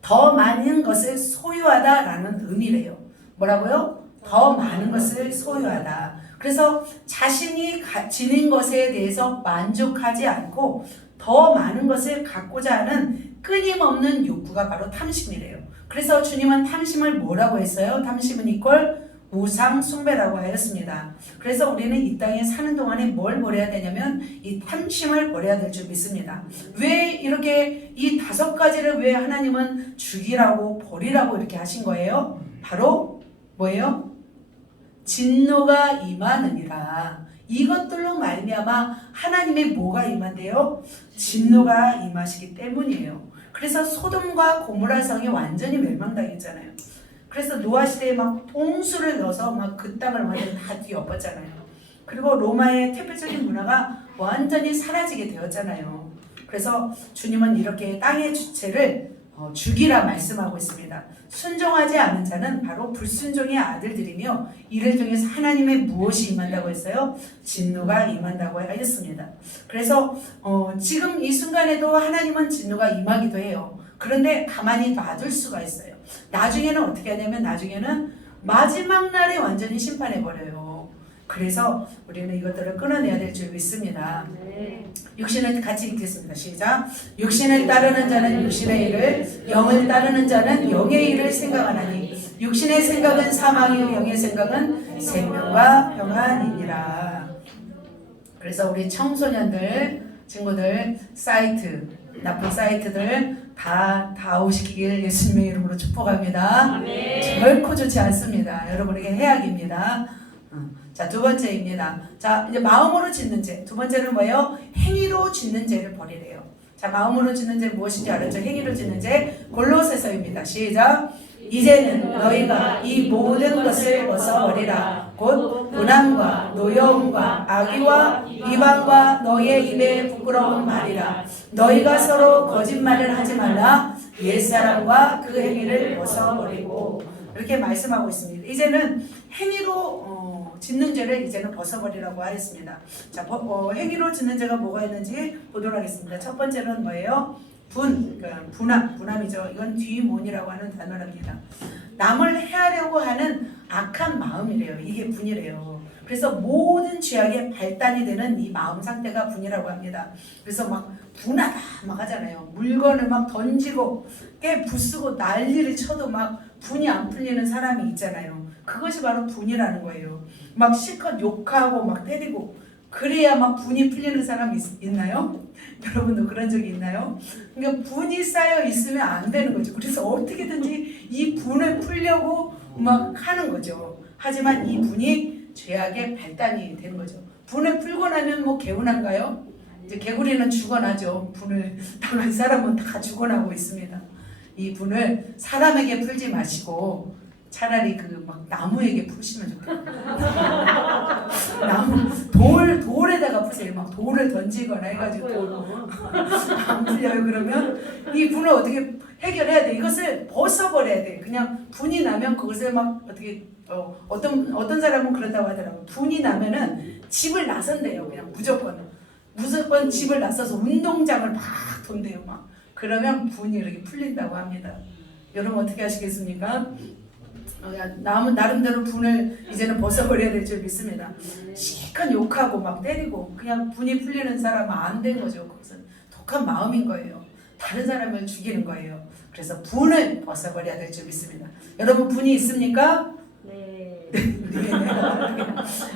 더 많은 것을 소유하다라는 의미래요. 뭐라고요? 더 많은 것을 소유하다. 그래서 자신이 지닌 것에 대해서 만족하지 않고 더 많은 것을 갖고자 하는 끊임없는 욕구가 바로 탐심이래요. 그래서 주님은 탐심을 뭐라고 했어요? 탐심은 이퀄 우상 숭배라고 하였습니다. 그래서 우리는 이 땅에 사는 동안에 뭘 버려야 되냐면 이 탐심을 버려야 될 줄 믿습니다. 왜 이렇게 이 5가지를 왜 하나님은 죽이라고 버리라고 이렇게 하신 거예요? 바로 뭐예요? 진노가 임하느니라. 이것들로 말미암아 하나님의 뭐가 임한대요? 진노가 임하시기 때문이에요. 그래서 소돔과 고모라 성이 완전히 멸망당했잖아요. 그래서 노아 시대에 막 홍수를 넣어서 막 그 땅을 완전히 다 뒤엎었잖아요. 그리고 로마의 태폐적인 문화가 완전히 사라지게 되었잖아요. 그래서 주님은 이렇게 땅의 주체를 죽이라 말씀하고 있습니다. 순종하지 않은 자는 바로 불순종의 아들들이며 이를 통해서 하나님의 무엇이 임한다고 했어요? 진노가 임한다고 하였습니다. 그래서 지금 이 순간에도 하나님은 진노가 임하기도 해요. 그런데 가만히 놔둘 수가 있어요. 나중에는 어떻게 하냐면 나중에는 마지막 날에 완전히 심판해버려요. 그래서 우리는 이것들을 끊어내야 될 줄 믿습니다. 육신을 같이 읽겠습니다. 시작. 육신을 따르는 자는 육신의 일을, 영을 따르는 자는 영의 일을 생각하나니 육신의 생각은 사망이요 영의 생각은 생명과 평안이니라. 그래서 우리 청소년들, 친구들 사이트, 나쁜 사이트들 다 다오시키길 예수님의 이름으로 축복합니다. 결코 좋지 않습니다. 여러분에게 해악입니다. 자, 두 번째입니다. 자, 이제 마음으로 짓는 죄. 두 번째는 뭐예요? 행위로 짓는 죄를 버리래요. 자, 마음으로 짓는 죄 무엇인지 알았죠? 행위로 짓는 죄 골로새서입니다. 시작. 이제는 너희가 이 모든 것을 벗어버리라. 곧 분함과 노여움과 악의와 비방과 너희의 입에 부끄러운 말이라. 너희가 서로 거짓말을 하지 말라. 옛사람과 그 행위를 벗어버리고. 이렇게 말씀하고 있습니다. 이제는 행위로 짓는 죄를 이제는 벗어버리라고 하였습니다. 자, 행위로 짓는 죄가 뭐가 있는지 보도록 하겠습니다. 첫 번째는 뭐예요? 그러니까 분함이죠. 이건 뒤몬이라고 하는 단어랍니다. 남을 해하려고 하는 악한 마음이래요. 이게 분이래요. 그래서 모든 죄악의 발단이 되는 이 마음 상태가 분이라고 합니다. 그래서 막 분하다 막 하잖아요. 물건을 막 던지고 깨 부수고 난리를 쳐도 막 분이 안 풀리는 사람이 있잖아요. 그것이 바로 분이라는 거예요. 막 실컷 욕하고 막 때리고 그래야 막 분이 풀리는 사람이 있나요? 여러분도 그런 적이 있나요? 그러니까 분이 쌓여 있으면 안 되는 거죠. 그래서 어떻게든지 이 분을 풀려고 막 하는 거죠. 하지만 이 분이 죄악의 발단이 되는 거죠. 분을 풀고 나면 뭐 개운한가요? 이제 개구리는 죽어나죠. 분을 당한 사람은 다 죽어나고 있습니다. 이 분을 사람에게 풀지 마시고 차라리 그 막 나무에게 푸시면 좋겠어요. 나무 돌에다가 푸세요. 막 돌을 던지거나 해가지고 안 풀려요. 그러면 이 분을 어떻게 해결해야 돼? 이것을 벗어버려야 돼. 그냥 분이 나면 그것을 막 어떻게 어떤 사람은 그런다고 하더라고. 분이 나면은 집을 나선대요. 그냥 무조건 집을 나서서 운동장을 막 돈대요. 막 그러면 분이 이렇게 풀린다고 합니다. 여러분 어떻게 하시겠습니까? 나름대로 분을 이제는 벗어버려야 될 줄 믿습니다. 실컷 욕하고 막 때리고 그냥 분이 풀리는 사람은 안 된 거죠. 그것은 독한 마음인 거예요. 다른 사람을 죽이는 거예요. 그래서 분을 벗어버려야 될 줄 믿습니다. 여러분 분이 있습니까? 네.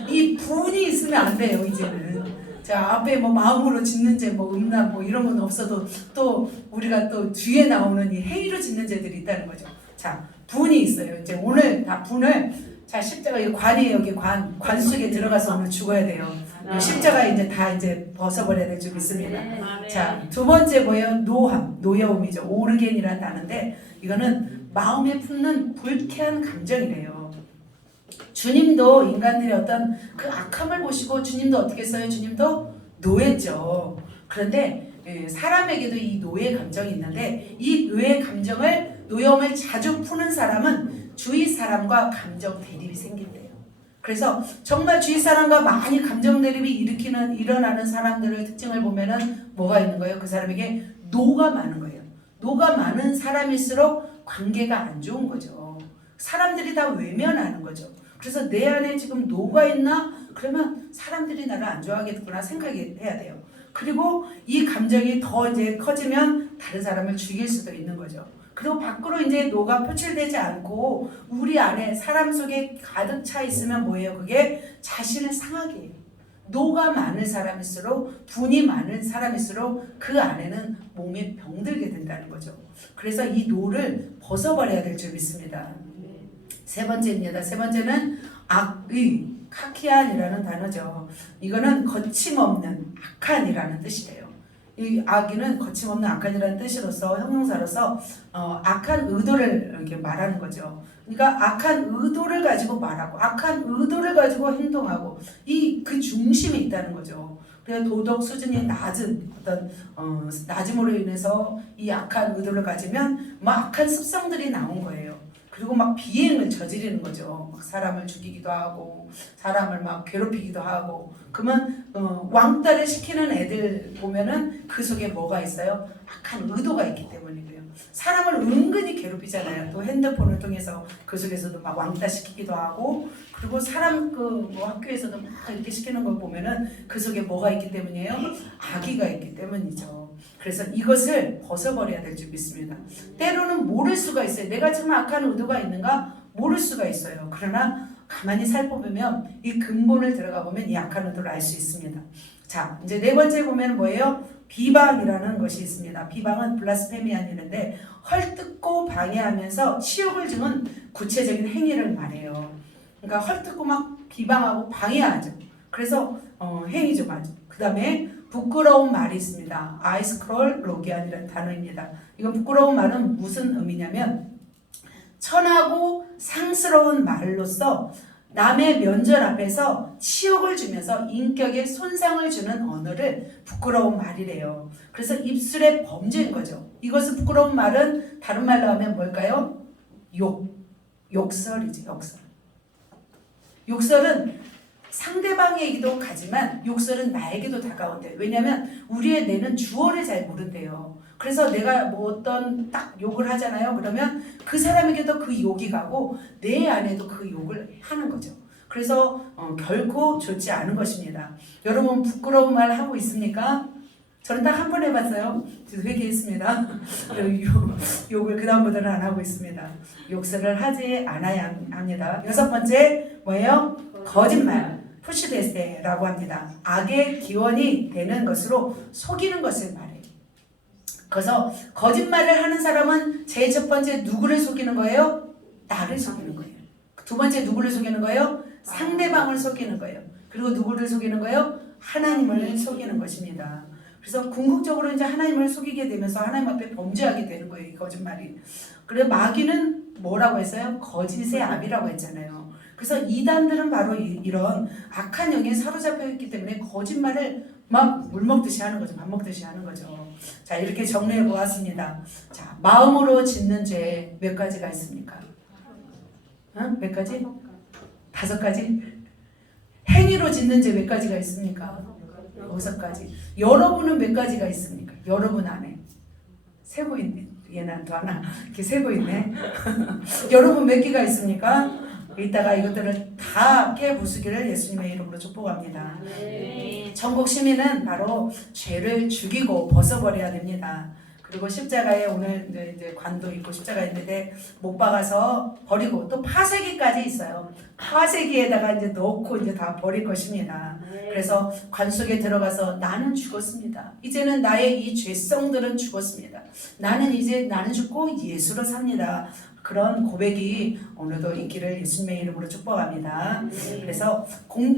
이 분이 있으면 안 돼요. 이제는. 자, 앞에 뭐 마음으로 짓는 죄, 뭐 음란, 뭐 이런 건 없어도 또 우리가 또 뒤에 나오는 이 행위로 짓는 죄들이 있다는 거죠. 자, 분이 있어요. 이제 오늘 다 분을 자 십자가 이 관이에요. 여기 관 속에 들어가서 오늘 죽어야 돼요. 십자가 이제 다 이제 벗어버려야 될 줄 믿습니다. 자, 두 번째 뭐예요? 노여움이죠. 오르겐이라는 단어인데 이거는 마음에 품는 불쾌한 감정이래요. 주님도 인간들의 어떤 그 악함을 보시고 주님도 어떻게 했어요? 주님도 노했죠. 그런데 사람에게도 이 노의 감정이 있는데 이 노여움을 자주 푸는 사람은 주위 사람과 감정 대립이 생긴대요. 그래서 정말 주위 사람과 많이 감정 대립이 일어나는 사람들의 특징을 보면은 뭐가 있는 거예요? 그 사람에게 노가 많은 거예요. 노가 많은 사람일수록 관계가 안 좋은 거죠. 사람들이 다 외면하는 거죠. 그래서 내 안에 지금 노가 있나? 그러면 사람들이 나를 안 좋아하겠구나 생각해야 돼요. 그리고 이 감정이 더 이제 커지면 다른 사람을 죽일 수도 있는 거죠. 그리고 밖으로 이제 노가 표출되지 않고 우리 안에 사람 속에 가득 차 있으면 뭐예요? 그게 자신을 상하게 해요. 노가 많은 사람일수록 분이 많은 사람일수록 그 안에는 몸에 병들게 된다는 거죠. 그래서 이 노를 벗어버려야 될 줄 믿습니다. 세 번째입니다. 세 번째는 악의, 카키안이라는 단어죠. 이거는 거침없는 악한이라는 뜻이래요. 이 악의는 거침없는 악한이라는 뜻으로서 형용사로서 악한 의도를 이렇게 말하는 거죠. 그러니까 악한 의도를 가지고 말하고 악한 의도를 가지고 행동하고 이 그 중심에 있다는 거죠. 그래서 도덕 수준이 낮은 어떤 낮음으로 인해서 이 악한 의도를 가지면 막 악한 습성들이 나온 거예요. 그리고 막 비행을 저지르는 거죠. 막 사람을 죽이기도 하고 사람을 막 괴롭히기도 하고. 그러면 왕따를 시키는 애들 보면은 그 속에 뭐가 있어요? 악한 의도가 있기 때문이고요. 사람을 은근히 괴롭히잖아요. 또 핸드폰을 통해서 그 속에서도 막 왕따 시키기도 하고, 그리고 사람 뭐 학교에서도 막 이렇게 시키는 걸 보면은 그 속에 뭐가 있기 때문이에요? 악의가 있기 때문이죠. 그래서 이것을 벗어버려야 될 줄 믿습니다. 때로는 모를 수가 있어요. 내가 정말 악한 의도가 있는가 모를 수가 있어요. 그러나 가만히 살펴보면 이 근본을 들어가 보면 이 악한 의도를 알 수 있습니다. 자, 이제 네 번째 보면 뭐예요? 비방이라는 것이 있습니다. 비방은 블라스페미안이는데 헐뜯고 방해하면서 치욕을 주는 구체적인 행위를 말해요. 그러니까 헐뜯고 막 비방하고 방해하죠. 그래서 행위죠, 맞죠. 그 다음에 부끄러운 말이 있습니다. 아이스크롤로기안이라는 단어입니다. 이건 부끄러운 말은 무슨 의미냐면 천하고 상스러운 말로써 남의 면전 앞에서 치욕을 주면서 인격에 손상을 주는 언어를 부끄러운 말이래요. 그래서 입술의 범죄인 거죠. 이것은 부끄러운 말은 다른 말로 하면 뭘까요? 욕설이지, 욕설. 욕설은 상대방에게도 가지만 욕설은 나에게도 다가온대요. 왜냐하면 우리의 뇌는 주어를 잘 모른대요. 그래서 내가 뭐 어떤 딱 욕을 하잖아요. 그러면 그 사람에게도 그 욕이 가고 내 안에도 그 욕을 하는 거죠. 그래서 결코 좋지 않은 것입니다. 여러분 부끄러운 말 하고 있습니까? 저는 딱 한 번 해봤어요. 회개했습니다. 욕을 그 다음부터는 안 하고 있습니다. 욕설을 하지 않아야 합니다. 여섯 번째 뭐예요? 거짓말. 푸시데스라고 합니다. 악의 기원이 되는 것으로 속이는 것을 말해요. 그래서 거짓말을 하는 사람은 제일 첫 번째 누구를 속이는 거예요? 나를 속이는 거예요. 두 번째 누구를 속이는 거예요? 상대방을 속이는 거예요. 그리고 누구를 속이는 거예요? 하나님을 속이는 것입니다. 그래서 궁극적으로 이제 하나님을 속이게 되면서 하나님 앞에 범죄하게 되는 거예요. 이 거짓말이. 그래서 마귀는 뭐라고 했어요? 거짓의 압이라고 했잖아요. 그래서 이단들은 바로 이런 악한 영에 사로잡혀 있기 때문에 거짓말을 막 물 먹듯이 하는 거죠. 밥 먹듯이 하는 거죠. 자, 이렇게 정리해 보았습니다. 자, 마음으로 짓는 죄 몇 가지가 있습니까? 몇 가지? 5가지? 행위로 짓는 죄 몇 가지가 있습니까? 6가지. 여러분은 몇 가지가 있습니까? 여러분 안에. 세고 있네. 얘는 또 하나 이렇게 세고 있네. 여러분 몇 개가 있습니까? 이따가 이것들을 다 깨부수기를 예수님의 이름으로 축복합니다. 천국 시민은 바로 죄를 죽이고 벗어버려야 됩니다. 그리고 십자가에 오늘 이제 관도 있고 십자가 있는데 못 박아서 버리고 또 파쇄기까지 있어요. 파쇄기에다가 이제 넣고 이제 다 버릴 것입니다. 그래서 관 속에 들어가서 나는 죽었습니다. 이제는 나의 이 죄성들은 죽었습니다. 나는 죽고 예수로 삽니다. 그런 고백이 오늘도 있기를 예수님의 이름으로 축복합니다. 그래서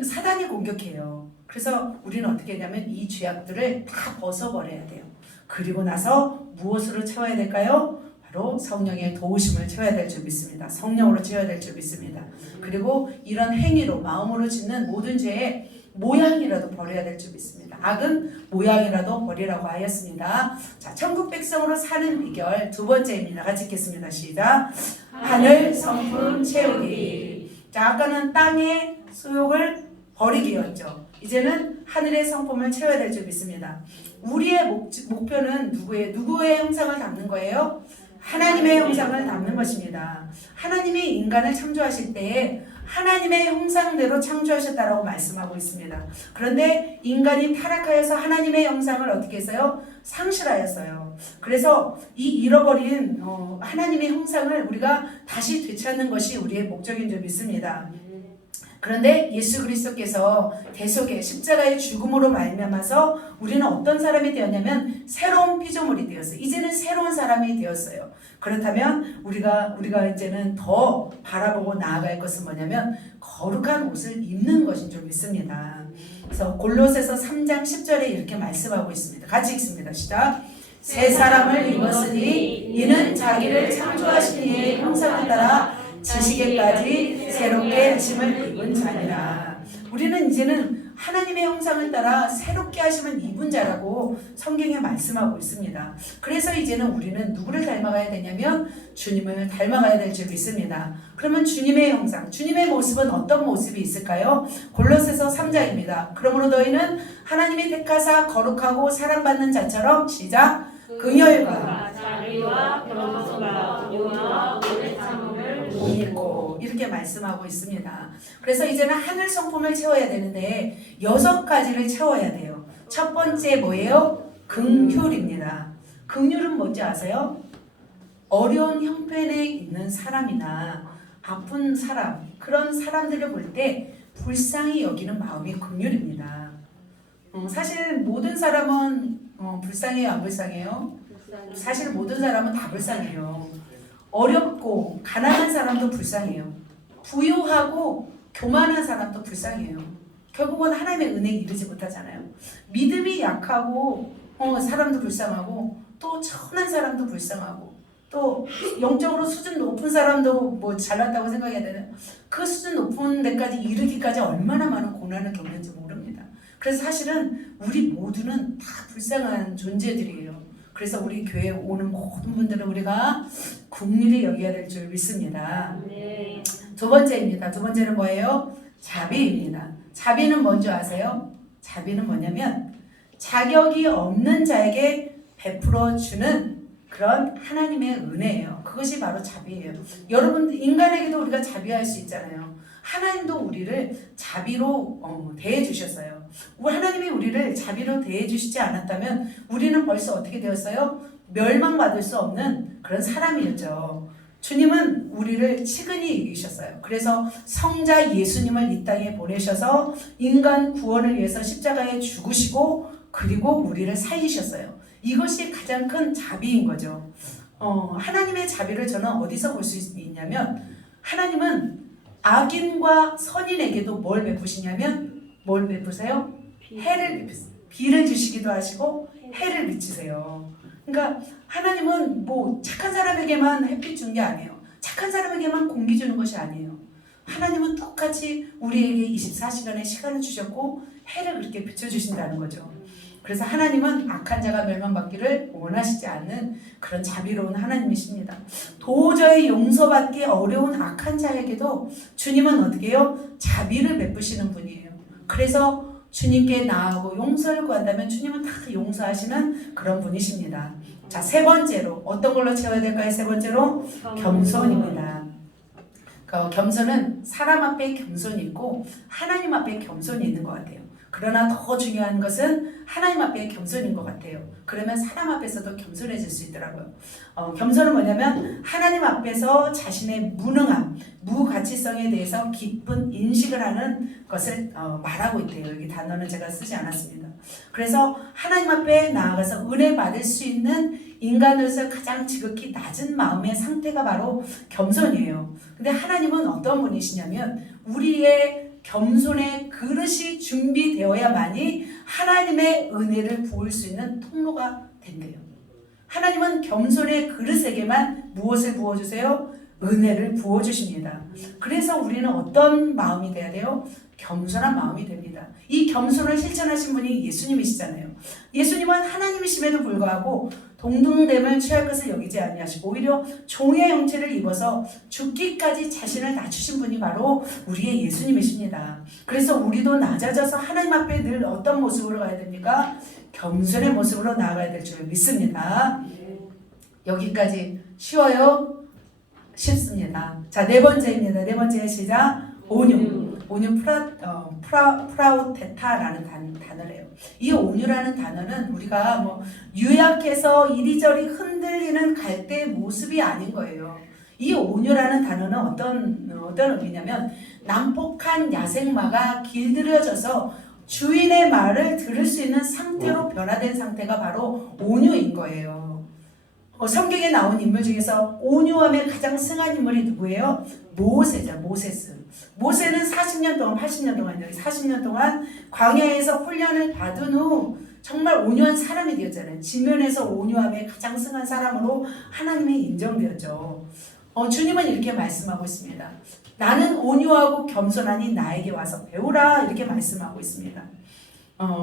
사단이 공격해요. 그래서 우리는 어떻게 하냐면 이 죄악들을 다 벗어버려야 돼요. 그리고 나서 무엇으로 채워야 될까요? 바로 성령의 도우심을 채워야 될 줄 믿습니다. 성령으로 채워야 될 줄 믿습니다. 그리고 이런 행위로 마음으로 짓는 모든 죄의 모양이라도 버려야 될 줄 믿습니다. 악은 모양이라도 버리라고 하였습니다. 자, 천국 백성으로 사는 비결 두 번째입니다. 같이 읽겠습니다. 시작. 하늘 성품 채우기. 자, 아까는 땅의 수욕을 버리기였죠. 이제는 하늘의 성품을 채워야 될 줄 믿습니다. 우리의 목표는 누구의 형상을 담는 거예요? 하나님의 형상을 담는 것입니다. 하나님이 인간을 창조하실 때에 하나님의 형상대로 창조하셨다라고 말씀하고 있습니다. 그런데 인간이 타락하여서 하나님의 형상을 어떻게 했어요? 상실하였어요. 그래서 이 잃어버린 하나님의 형상을 우리가 다시 되찾는 것이 우리의 목적인 줄 믿습니다. 그런데 예수 그리스도께서 대속의 십자가의 죽음으로 말미암아서 우리는 어떤 사람이 되었냐면 새로운 피조물이 되었어요. 이제는 새로운 사람이 되었어요. 그렇다면 우리가 이제는 더 바라보고 나아갈 것은 뭐냐면 거룩한 옷을 입는 것인 줄 믿습니다. 그래서 골로새서 3장 10절에 이렇게 말씀하고 있습니다. 같이 읽습니다. 시작. 새 사람을 입었으니 이는 자기를 창조하신 이의 형상을 따라 지식에까지 새롭게 하심을 입은 자니라. 우리는 이제는 하나님의 형상을 따라 새롭게 하심을 입은 자라고 성경에 말씀하고 있습니다. 그래서 이제는 우리는 누구를 닮아가야 되냐면 주님을 닮아가야 될 줄 믿습니다. 그러면 주님의 형상, 주님의 모습은 어떤 모습이 있을까요? 골로새서 3장입니다. 그러므로 너희는 하나님이 택하사 거룩하고 사랑받는 자처럼 시작. 긍휼과 자비와 겸손과 용서와 오래 참음을 못 입고 이렇게 말씀하고 있습니다. 그래서 이제는 하늘 성품을 채워야 되는데 6가지를 채워야 돼요. 첫 번째 뭐예요? 긍휼입니다. 긍휼은 뭔지 아세요? 어려운 형편에 있는 사람이나 아픈 사람, 그런 사람들을 볼 때 불쌍히 여기는 마음이 긍휼입니다. 사실 모든 사람은 불쌍해요, 안 불쌍해요? 사실 모든 사람은 다 불쌍해요. 어렵고 가난한 사람도 불쌍해요. 부유하고 교만한 사람도 불쌍해요. 결국은 하나님의 은혜에 이르지 못하잖아요. 믿음이 약하고 사람도 불쌍하고 또 천한 사람도 불쌍하고 또 영적으로 수준 높은 사람도 뭐 잘났다고 생각해야 되나? 그 수준 높은 데까지 이르기까지 얼마나 많은 고난을 겪는지 모릅니다. 그래서 사실은 우리 모두는 다 불쌍한 존재들이에요. 그래서 우리 교회에 오는 모든 분들은 우리가 긍휼히 여겨야 될 줄 믿습니다. 네. 두 번째입니다. 두 번째는 뭐예요? 자비입니다. 자비는 뭔지 아세요? 자비는 뭐냐면 자격이 없는 자에게 베풀어 주는 그런 하나님의 은혜예요. 그것이 바로 자비예요. 여러분, 인간에게도 우리가 자비할 수 있잖아요. 하나님도 우리를 자비로 대해 주셨어요. 하나님이 우리를 자비로 대해 주시지 않았다면 우리는 벌써 어떻게 되었어요? 멸망받을 수 없는 그런 사람이었죠. 주님은 우리를 치근히 이기셨어요. 그래서 성자 예수님을 이 땅에 보내셔서 인간 구원을 위해서 십자가에 죽으시고 그리고 우리를 살리셨어요. 이것이 가장 큰 자비인 거죠. 하나님의 자비를 저는 어디서 볼 수 있냐면 하나님은 악인과 선인에게도 뭘 베푸시냐면 뭘 베푸세요? 해를 베푸세요. 비를 주시기도 하시고 해를 비치세요. 그러니까 하나님은 뭐 착한 사람에게만 햇빛 주는 게 아니에요. 착한 사람에게만 공기 주는 것이 아니에요. 하나님은 똑같이 우리에게 24시간의 시간을 주셨고 해를 그렇게 비춰주신다는 거죠. 그래서 하나님은 악한 자가 멸망받기를 원하시지 않는 그런 자비로운 하나님이십니다. 도저히 용서받기 어려운 악한 자에게도 주님은 어떻게 해요? 자비를 베푸시는 분이에요. 그래서 주님께 나아가고 용서를 구한다면 주님은 다 용서하시는 그런 분이십니다. 자, 세 번째로 어떤 걸로 채워야 될까요? 세 번째로 겸손입니다. 겸손은 사람 앞에 겸손이 있고 하나님 앞에 겸손이 있는 것 같아요. 그러나 더 중요한 것은 하나님 앞에 겸손인 것 같아요. 그러면 사람 앞에서도 겸손해질 수 있더라고요. 겸손은 뭐냐면 하나님 앞에서 자신의 무능함, 무가치성에 대해서 깊은 인식을 하는 것을 말하고 있대요. 여기 단어는 제가 쓰지 않았습니다. 그래서 하나님 앞에 나아가서 은혜 받을 수 있는 인간으로서 가장 지극히 낮은 마음의 상태가 바로 겸손이에요. 근데 하나님은 어떤 분이시냐면 우리의 겸손의 그릇이 준비되어야만이 하나님의 은혜를 부을 수 있는 통로가 된대요. 하나님은 겸손의 그릇에게만 무엇을 부어주세요? 은혜를 부어주십니다. 그래서 우리는 어떤 마음이 돼야 돼요? 겸손한 마음이 됩니다. 이 겸손을 실천하신 분이 예수님이시잖아요. 예수님은 하나님이심에도 불구하고 동등됨을 취할 것을 여기지 아니하시고 오히려 종의 형체를 입어서 죽기까지 자신을 낮추신 분이 바로 우리의 예수님이십니다. 그래서 우리도 낮아져서 하나님 앞에 늘 어떤 모습으로 가야 됩니까? 겸손의 모습으로 나아가야 될 줄 믿습니다. 여기까지 쉬워요? 쉽습니다. 자, 네 번째입니다. 네 번째 시작. 온유. 온유 프라우테타라는 단어래요. 이 온유라는 단어는 우리가 뭐 유약해서 이리저리 흔들리는 갈대의 모습이 아닌 거예요. 이 온유라는 단어는 어떤 의미냐면 난폭한 야생마가 길들여져서 주인의 말을 들을 수 있는 상태로 변화된 상태가 바로 온유인 거예요. 성경에 나온 인물 중에서 온유함에 가장 승한 인물이 누구예요? 모세죠. 모세는 40년 동안 80년 동안 40년 동안 광야에서 훈련을 받은 후 정말 온유한 사람이 되었잖아요. 지면에서 온유함에 가장 승한 사람으로 하나님이 인정되었죠. 주님은 이렇게 말씀하고 있습니다. 나는 온유하고 겸손하니 나에게 와서 배우라 이렇게 말씀하고 있습니다.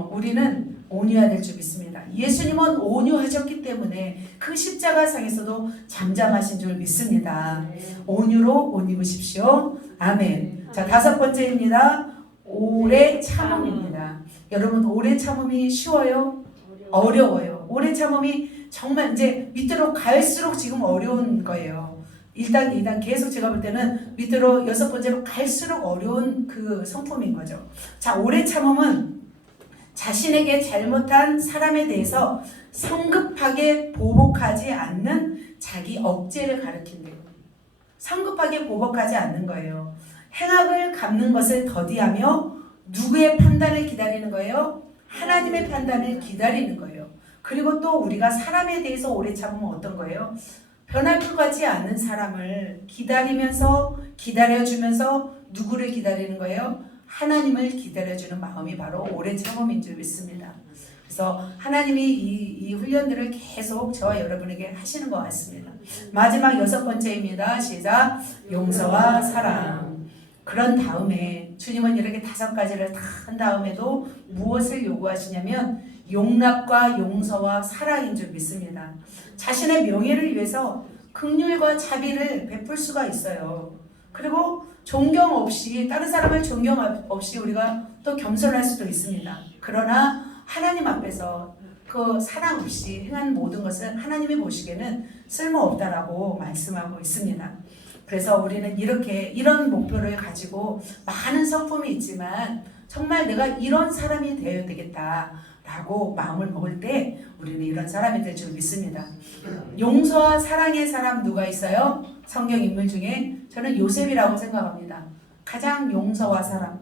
우리는 온유해야 될 줄 믿습니다. 예수님은 온유하셨기 때문에 그 십자가상에서도 잠잠하신 줄 믿습니다. 온유로 옷 입으십시오. 아멘. 자, 5번째입니다. 오래 참음입니다. 여러분, 오래 참음이 쉬워요? 어려워요. 오래 참음이 정말 이제 밑으로 갈수록 지금 어려운 거예요. 1단, 2단 계속 제가 볼 때는 밑으로 6번째로 갈수록 어려운 그 성품인 거죠. 자, 오래 참음은 자신에게 잘못한 사람에 대해서 성급하게 보복하지 않는 자기 억제를 가리킨대요. 성급하게 보복하지 않는 거예요. 행악을 갚는 것을 더디하며 누구의 판단을 기다리는 거예요? 하나님의 판단을 기다리는 거예요. 그리고 또 우리가 사람에 대해서 오래 참으면 어떤 거예요? 변할 것 같지 않은 사람을 기다려주면서 누구를 기다리는 거예요? 하나님을 기다려주는 마음이 바로 오래 참음인 줄 믿습니다. 그래서 하나님이 이 훈련들을 계속 저와 여러분에게 하시는 것 같습니다. 마지막 6번째입니다. 시작. 용서와 사랑. 그런 다음에 주님은 이렇게 5가지를 다 한 다음에도 무엇을 요구하시냐면 용납과 용서와 사랑인 줄 믿습니다. 자신의 명예를 위해서 긍휼과 자비를 베풀 수가 있어요. 그리고 존경 없이, 다른 사람을 존경 없이 우리가 또 겸손할 수도 있습니다. 그러나 하나님 앞에서 그 사랑 없이 행한 모든 것은 하나님이 보시기에는 쓸모없다라고 말씀하고 있습니다. 그래서 우리는 이런 목표를 가지고 많은 성품이 있지만 정말 내가 이런 사람이 되어야 되겠다라고 마음을 먹을 때 우리는 이런 사람이 될 줄 믿습니다. 용서와 사랑의 사람 누가 있어요? 성경 인물 중에 저는 요셉이라고 생각합니다. 가장 용서와 사랑.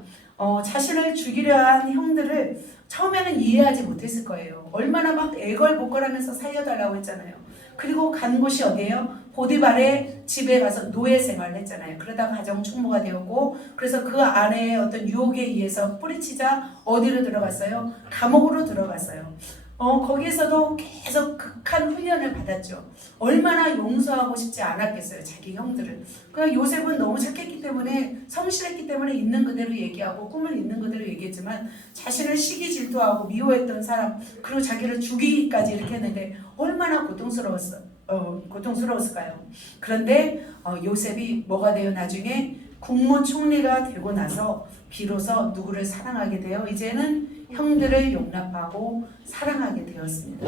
자신을 죽이려 한 형들을 처음에는 이해하지 못했을 거예요. 얼마나 막 애걸복걸하면서 살려달라고 했잖아요. 그리고 간 곳이 어디예요? 보디발의 집에 가서 노예 생활을 했잖아요. 그러다가 가정 충무가 되었고, 그래서 그 아내의 어떤 유혹에 의해서 뿌리치자 어디로 들어갔어요? 감옥으로 들어갔어요. 거기에서도 계속 극한 훈련을 받았죠. 얼마나 용서하고 싶지 않았겠어요, 자기 형들을. 그러니까 요셉은 너무 착했기 때문에, 성실했기 때문에 있는 그대로 얘기하고 꿈을 있는 그대로 얘기했지만 자신을 시기 질투하고 미워했던 사람, 그리고 자기를 죽이기까지 이렇게 했는데 얼마나 고통스러웠을까요? 그런데 요셉이 뭐가 돼요? 나중에 국무총리가 되고 나서 비로소 누구를 사랑하게 되어 이제는 형들을 용납하고 사랑하게 되었습니다.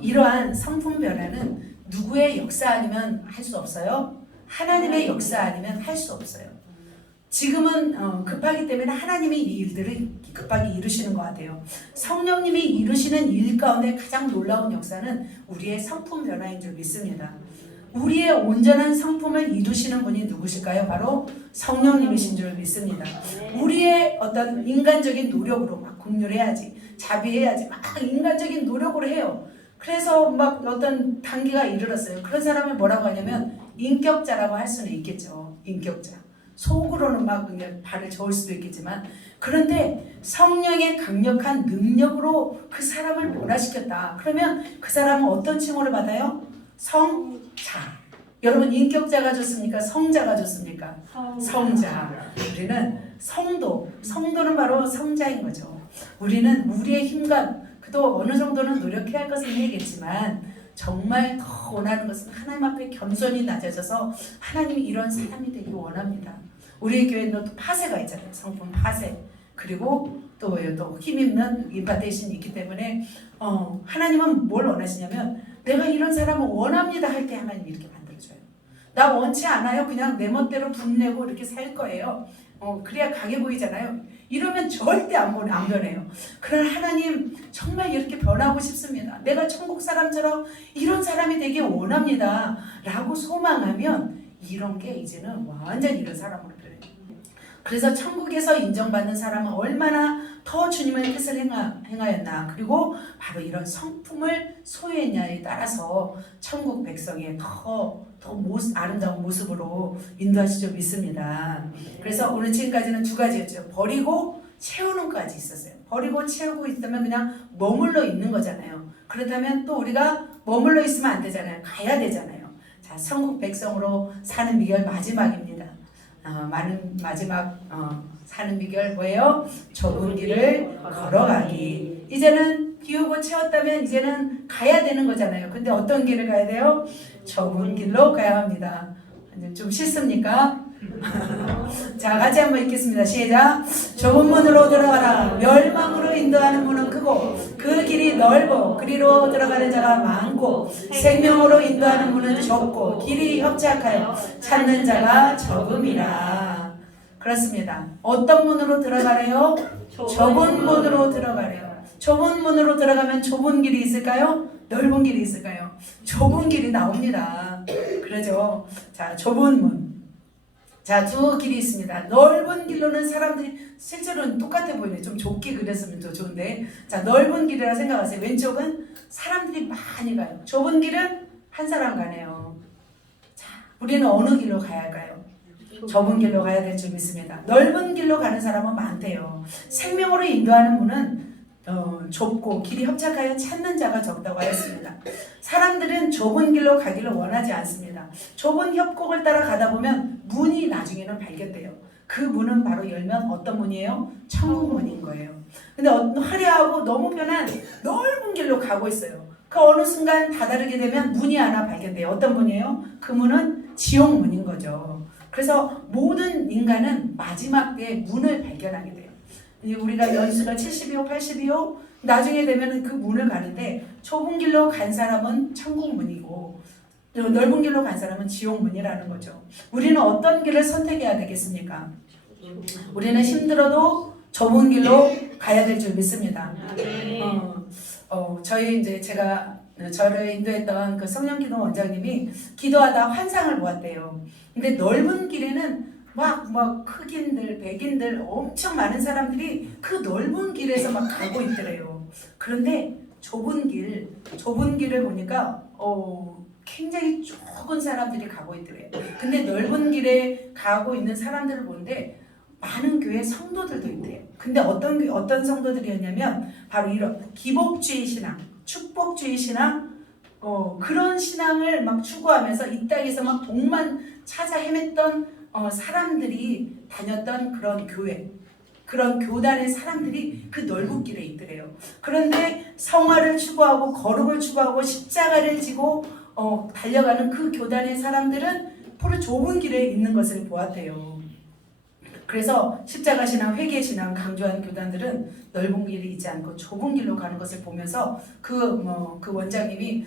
이러한 성품 변화는 누구의 역사 아니면 할 수 없어요. 하나님의 역사 아니면 할 수 없어요. 지금은 급하기 때문에 하나님이 이 일들을 급하게 이루시는 것 같아요. 성령님이 이루시는 일 가운데 가장 놀라운 역사는 우리의 성품 변화인 줄 믿습니다. 우리의 온전한 성품을 이루시는 분이 누구실까요? 바로 성령님이신 줄 믿습니다. 우리의 어떤 인간적인 노력으로 막 긍휼해야지, 자비해야지, 막 인간적인 노력으로 해요. 그래서 막 어떤 단계가 이르렀어요. 그런 사람을 뭐라고 하냐면 인격자라고 할 수는 있겠죠. 인격자. 속으로는 막 그냥 발을 저을 수도 있겠지만, 그런데 성령의 강력한 능력으로 그 사람을 변화시켰다. 그러면 그 사람은 어떤 칭호를 받아요? 성자. 여러분, 인격자가 좋습니까? 성자가 좋습니까? 성자. 우리는 성도는 바로 성자인 거죠. 우리는 우리의 힘과 또 어느 정도는 노력해야 할 것은 해야겠지만 정말 더 원하는 것은 하나님 앞에 겸손히 낮아져서 하나님이 이런 사람이 되기 원합니다. 우리 교회는 또 파세가 있잖아요. 성품 파세. 그리고 또 힘있는 임파테이션이 있기 때문에 하나님은 뭘 원하시냐면 내가 이런 사람을 원합니다 할 때 하나님 이렇게 만들어줘요. 나 원치 않아요. 그냥 내 멋대로 분내고 이렇게 살 거예요. 그래야 강해 보이잖아요. 이러면 절대 안 변해요. 그러나 하나님 정말 이렇게 변하고 싶습니다. 내가 천국 사람처럼 이런 사람이 되기 원합니다. 라고 소망하면 이런 게 이제는 완전히 이런 사람으로 변해요. 그래서 천국에서 인정받는 사람은 얼마나 더 주님의 뜻을 행하였나, 그리고 바로 이런 성품을 소유했냐에 따라서 천국 백성의 더 아름다운 모습으로 인도하실 줄 믿습니다. 그래서 오늘 지금까지는 두 가지였죠. 버리고 채우는까지 있었어요. 버리고 채우고 있으면 그냥 머물러 있는 거잖아요. 그렇다면 또 우리가 머물러 있으면 안 되잖아요. 가야 되잖아요. 자, 천국 백성으로 사는 비결 마지막입니다. 마지막 사는 비결 뭐예요? 좁은 길을 걸어가기. 이제는 비우고 채웠다면 이제는 가야 되는 거잖아요. 근데 어떤 길을 가야 돼요? 좁은 길로 가야 합니다. 좀 싫습니까? 자, 같이 한번 읽겠습니다. 시작. 좁은 문으로 들어가라. 멸망으로 인도하는 문은 크고 그 길이 넓어 그리로 들어가는 자가 많고 생명으로 인도하는 문은 좁고 길이 협착하여 찾는 자가 적음이라. 그렇습니다. 어떤 문으로 들어가래요? 좁은 문으로 들어가래요. 좁은 문으로 들어가면 좁은 길이 있을까요? 넓은 길이 있을까요? 좁은 길이 나옵니다. 그러죠. 자, 좁은 문. 자, 두 길이 있습니다. 넓은 길로는 사람들이 실제로는 똑같아 보이네. 좀 좁게 그렸으면 더 좋은데. 자, 넓은 길이라 생각하세요. 왼쪽은 사람들이 많이 가요. 좁은 길은 한 사람 가네요. 자, 우리는 어느 길로 가야 할까요? 좁은 길로 가야 될 줄 믿습니다. 넓은 길로 가는 사람은 많대요. 생명으로 인도하는 문은 좁고 길이 협착하여 찾는 자가 적다고 하였습니다. 사람들은 좁은 길로 가기를 원하지 않습니다. 좁은 협곡을 따라 가다 보면 문이 나중에는 발견돼요. 그 문은 바로 열면 어떤 문이에요? 천국 문인 거예요. 근데 화려하고 너무 편한 넓은 길로 가고 있어요. 그 어느 순간 다다르게 되면 문이 하나 발견돼요. 어떤 문이에요? 그 문은 지옥 문인 거죠. 그래서 모든 인간은 마지막 때에 문을 발견하게 돼요. 우리가 연수가 70이요, 80이요, 나중에 되면 그 문을 가는데 좁은 길로 간 사람은 천국 문이고 넓은 길로 간 사람은 지옥 문이라는 거죠. 우리는 어떤 길을 선택해야 되겠습니까? 우리는 힘들어도 좁은 길로 가야 될 줄 믿습니다. 저희 이제 저를 인도했던 그 성령기도 원장님이 기도하다 환상을 보았대요. 근데 넓은 길에는 막 흑인들, 백인들 엄청 많은 사람들이 그 넓은 길에서 막 가고 있더래요. 그런데 좁은 길을 보니까 굉장히 적은 사람들이 가고 있더래요. 근데 넓은 길에 가고 있는 사람들을 보는데 많은 교회 성도들도 있대요. 근데 어떤 성도들이었냐면 바로 이런 기복주의 신앙, 축복주의 신앙, 그런 신앙을 막 추구하면서 이 땅에서 막 복만 찾아 헤맸던 사람들이 다녔던 그런 교회, 그런 교단의 사람들이 그 넓은 길에 있더래요. 그런데 성화를 추구하고 거룩을 추구하고 십자가를 지고 달려가는 그 교단의 사람들은 바로 좁은 길에 있는 것을 보았대요. 그래서 십자가 신앙, 회개 신앙 강조한 교단들은 넓은 길이 있지 않고 좁은 길로 가는 것을 보면서 그 원장님이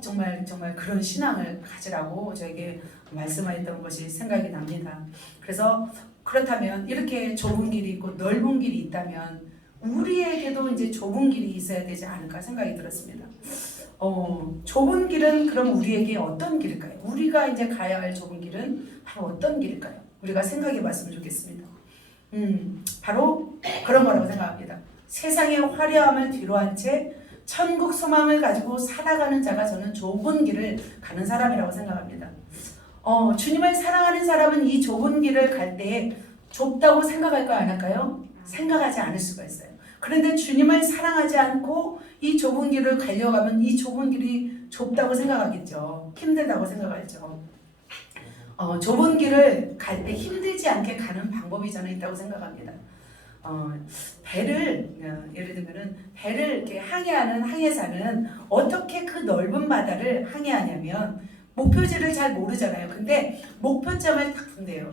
정말 그런 신앙을 가지라고 저에게 말씀하셨던 것이 생각이 납니다. 그래서 그렇다면 이렇게 좁은 길이 있고 넓은 길이 있다면 우리에게도 이제 좁은 길이 있어야 되지 않을까 생각이 들었습니다. 좁은 길은 그럼 우리에게 어떤 길일까요? 우리가 이제 가야 할 좁은 길은 바로 어떤 길일까요? 우리가 생각해 봤으면 좋겠습니다. 바로 그런 거라고 생각합니다. 세상의 화려함을 뒤로한 채 천국 소망을 가지고 살아가는 자가 저는 좁은 길을 가는 사람이라고 생각합니다. 주님을 사랑하는 사람은 이 좁은 길을 갈 때에 좁다고 생각할까요? 안 할까요? 생각하지 않을 수가 있어요. 그런데 주님을 사랑하지 않고 이 좁은 길을 가려가면 이 좁은 길이 좁다고 생각하겠죠. 힘들다고 생각하죠. 좁은 길을 갈 때 힘들지 않게 가는 방법이 저는 있다고 생각합니다. 예를 들면은 배를 이렇게 항해하는 항해사는 어떻게 그 넓은 바다를 항해하냐면 목표지를 잘 모르잖아요. 근데 목표점을 딱 둔대요.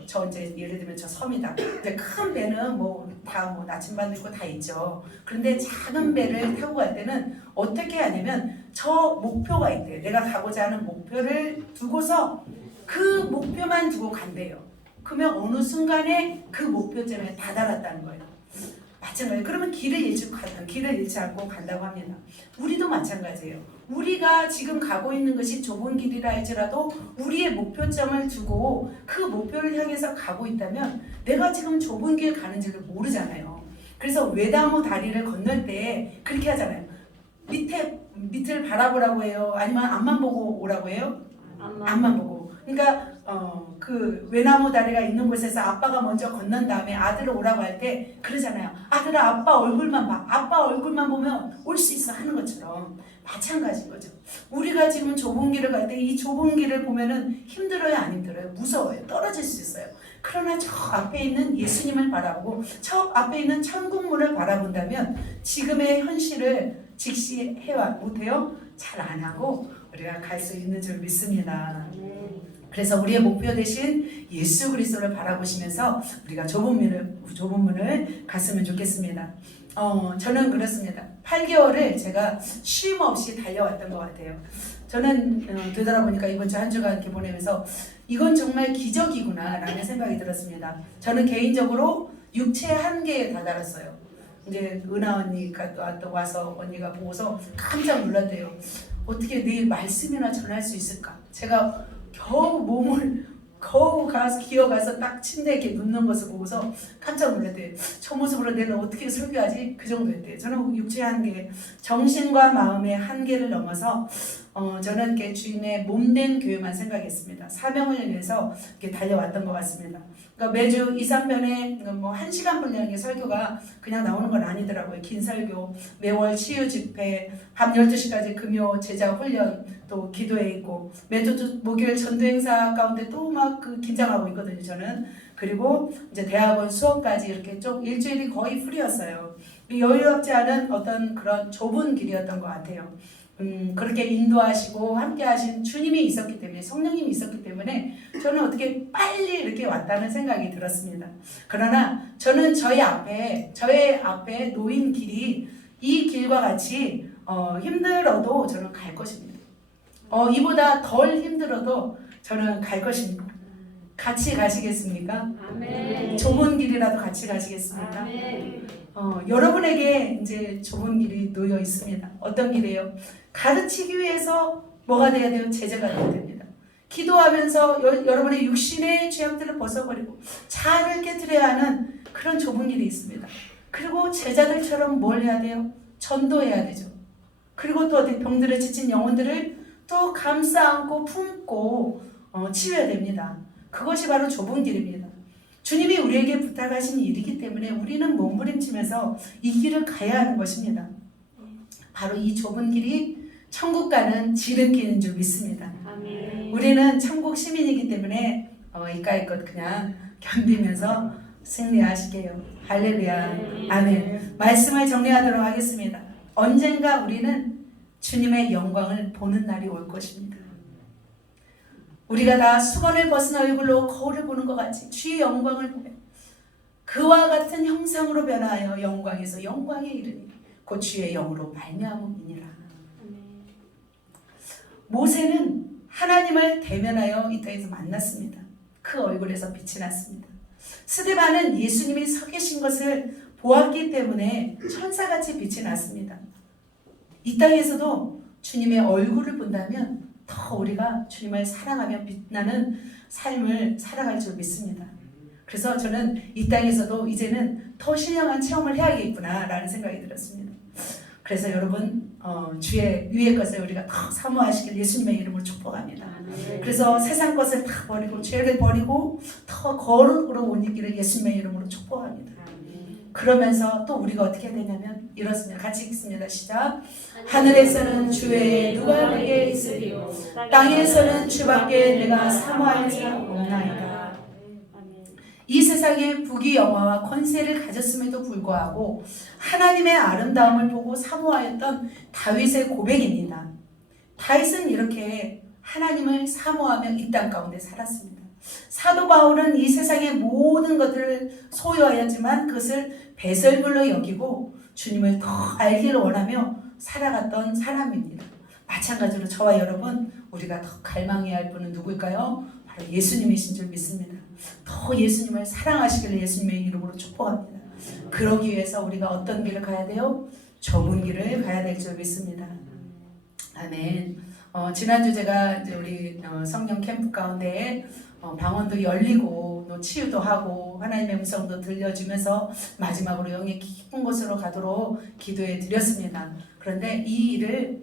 예를 들면 저 섬이다. 근데 큰 배는 다 나침반 있고 다 있죠. 그런데 작은 배를 타고 갈 때는 어떻게 하냐면 저 목표가 있대요. 내가 가고자 하는 목표를 두고서 그 목표만 두고 간대요. 그러면 어느 순간에 그 목표점에 다다랐다는 거예요. 마찬가지예요. 그러면 길을 잃지 않고 간다고 합니다. 우리도 마찬가지예요. 우리가 지금 가고 있는 것이 좁은 길이라 할지라도 우리의 목표점을 두고 그 목표를 향해서 가고 있다면 내가 지금 좁은 길 가는지를 모르잖아요. 그래서 외나무 다리를 건널 때 그렇게 하잖아요. 밑을 바라보라고 해요? 아니면 앞만 보고 오라고 해요? 앞만 보고. 그러니까 그 외나무 다리가 있는 곳에서 아빠가 먼저 건넌 다음에 아들을 오라고 할 때 그러잖아요. 아들아, 아빠 얼굴만 봐. 아빠 얼굴만 보면 올 수 있어 하는 것처럼 마찬가지인 거죠. 우리가 지금 좁은 길을 갈 때 이 좁은 길을 보면은 힘들어요, 안 힘들어요? 무서워요. 떨어질 수 있어요. 그러나 저 앞에 있는 예수님을 바라보고 저 앞에 있는 천국문을 바라본다면 지금의 현실을 직시해와 못해요? 잘 안 하고 우리가 갈 수 있는 줄 믿습니다. 그래서 우리의 목표 대신 예수 그리스도를 바라보시면서 우리가 좁은 문을 갔으면 좋겠습니다. 저는 그렇습니다. 8개월을 제가 쉼 없이 달려왔던 것 같아요. 저는 되돌아보니까 이번 주 한 주간 이렇게 보내면서 이건 정말 기적이구나 라는 생각이 들었습니다. 저는 개인적으로 육체 한계에 다다랐어요. 이제 은하 언니가 또 와서 언니가 보고서 깜짝 놀랐대요. 어떻게 내일 말씀이나 전할 수 있을까? 제가 겨우 몸을 가서 기어가서 딱 침대에 이렇게 눕는 것을 보고서 깜짝 놀랐대요. 저 모습으로 내가 어떻게 설교하지? 그 정도였대요. 저는 육체의 한계, 정신과 마음의 한계를 넘어서 저는 이렇게 주님의 몸된 교회만 생각했습니다. 사명을 위해서 이렇게 달려왔던 것 같습니다. 그러니까 매주 2, 3편에 뭐 1시간 분량의 설교가 그냥 나오는 건 아니더라고요. 긴 설교, 매월 치유 집회, 밤 12시까지 금요 제자 훈련, 또 기도회 있고 매주 목요일 전도 행사 가운데 또 막 그 긴장하고 있거든요. 저는. 그리고 이제 대학원 수업까지 이렇게 좀 일주일이 거의 풀이었어요. 여유롭지 않은 어떤 그런 좁은 길이었던 것 같아요. 그렇게 인도하시고 함께 하신 주님이 있었기 때문에, 성령님이 있었기 때문에 저는 어떻게 빨리 이렇게 왔다는 생각이 들었습니다. 그러나 저는 저의 앞에 놓인 길이 이 길과 같이 힘들어도 저는 갈 것입니다. 이보다 덜 힘들어도 저는 갈 것입니다. 같이 가시겠습니까? 아멘. 좁은 길이라도 같이 가시겠습니까? 아멘. 여러분에게 이제 좁은 길이 놓여 있습니다. 어떤 길이에요? 가르치기 위해서 뭐가 돼야 돼요? 제자가 돼야 됩니다. 기도하면서 여러분의 육신의 죄악들을 벗어버리고 자아를 깨뜨려야 하는 그런 좁은 길이 있습니다. 그리고 제자들처럼 뭘 해야 돼요? 전도해야 되죠. 그리고 또 병들에 지친 영혼들을 또 감싸 안고 품고 치유해야 됩니다. 그것이 바로 좁은 길입니다. 주님이 우리에게 부탁하신 일이기 때문에 우리는 몸부림치면서 이 길을 가야 하는 것입니다. 바로 이 좁은 길이 천국 가는 지름길인 줄 믿습니다. 아멘. 우리는 천국 시민이기 때문에 이까이 것 그냥 견디면서 승리하시게요. 할렐루야. 아멘. 말씀을 정리하도록 하겠습니다. 언젠가 우리는 주님의 영광을 보는 날이 올 것입니다. 우리가 다 수건을 벗은 얼굴로 거울을 보는 것 같이 주의 영광을 보며 그와 같은 형상으로 변하여 영광에서 영광에 이르니 곧 주의 영으로 말미암음이니라. 모세는 하나님을 대면하여 이 땅에서 만났습니다. 그 얼굴에서 빛이 났습니다. 스데반은 예수님이 서 계신 것을 보았기 때문에 천사같이 빛이 났습니다. 이 땅에서도 주님의 얼굴을 본다면 더 우리가 주님을 사랑하며 빛나는 삶을 살아갈 줄 믿습니다. 그래서 저는 이 땅에서도 이제는 더 신령한 체험을 해야겠구나라는 생각이 들었습니다. 그래서 여러분 주의 위의 것을 우리가 더 사모하시길 예수님의 이름으로 축복합니다. 그래서 세상 것을 다 버리고 죄를 버리고 더 거룩으로 옷 입기를 예수님의 이름으로 축복합니다. 그러면서 또 우리가 어떻게 해야 되냐면 이렇습니다. 같이 읽습니다. 시작. 하늘에서는 주의 누가 내게 있으리요 땅에서는 주밖에 내가 사모할 자 없나이다. 이 세상에 부귀영화와 권세를 가졌음에도 불구하고 하나님의 아름다움을 보고 사모하였던 다윗의 고백입니다. 다윗은 이렇게 하나님을 사모하며 이 땅 가운데 살았습니다. 사도 바울은 이 세상의 모든 것들을 소유하였지만 그것을 배설물로 여기고 주님을 더 알기를 원하며 살아갔던 사람입니다. 마찬가지로 저와 여러분 우리가 더 갈망해야 할 분은 누구일까요? 바로 예수님이신 줄 믿습니다. 더 예수님을 사랑하시길 예수님의 이름으로 축복합니다. 그러기 위해서 우리가 어떤 길을 가야 돼요? 좁은 길을 가야 될 줄 믿습니다. 아멘. 지난주 제가 이제 우리 성령 캠프 가운데 방언도 열리고 또 치유도 하고 하나님의 음성도 들려주면서 마지막으로 영의 깊은 곳으로 가도록 기도해 드렸습니다. 그런데 이 일을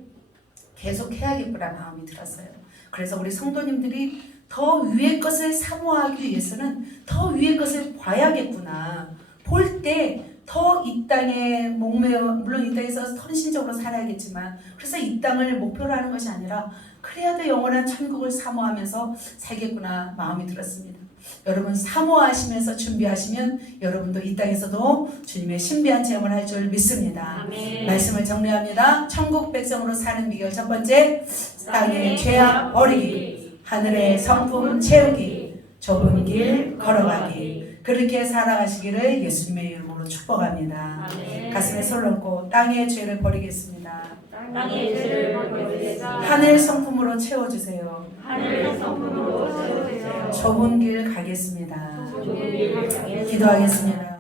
계속 해야겠구나 마음이 들었어요. 그래서 우리 성도님들이 더 위의 것을 사모하기 위해서는 더 위의 것을 봐야겠구나. 볼 때 더 이 땅에 목매어, 물론 이 땅에서 헌신적으로 살아야겠지만, 그래서 이 땅을 목표로 하는 것이 아니라 그래야도 영원한 천국을 사모하면서 살겠구나 마음이 들었습니다. 여러분 사모하시면서 준비하시면 여러분도 이 땅에서도 주님의 신비한 체험을 할 줄 믿습니다. 아멘. 말씀을 정리합니다. 천국 백성으로 사는 비결 첫 번째, 땅의 죄악 버리기, 하늘의 성품 채우기, 좁은 길 걸어가기. 그렇게 살아가시기를 예수님의 이름으로 축복합니다. 아멘. 가슴에 손을 얹고 땅의 죄를 버리겠습니다. 땅의 죄를 버리겠사. 하늘 성품으로 채워주세요. 하늘 성품으로 채우세요. 좁은 길 가겠습니다. 좁은 길 가겠습니다. 기도하겠습니다.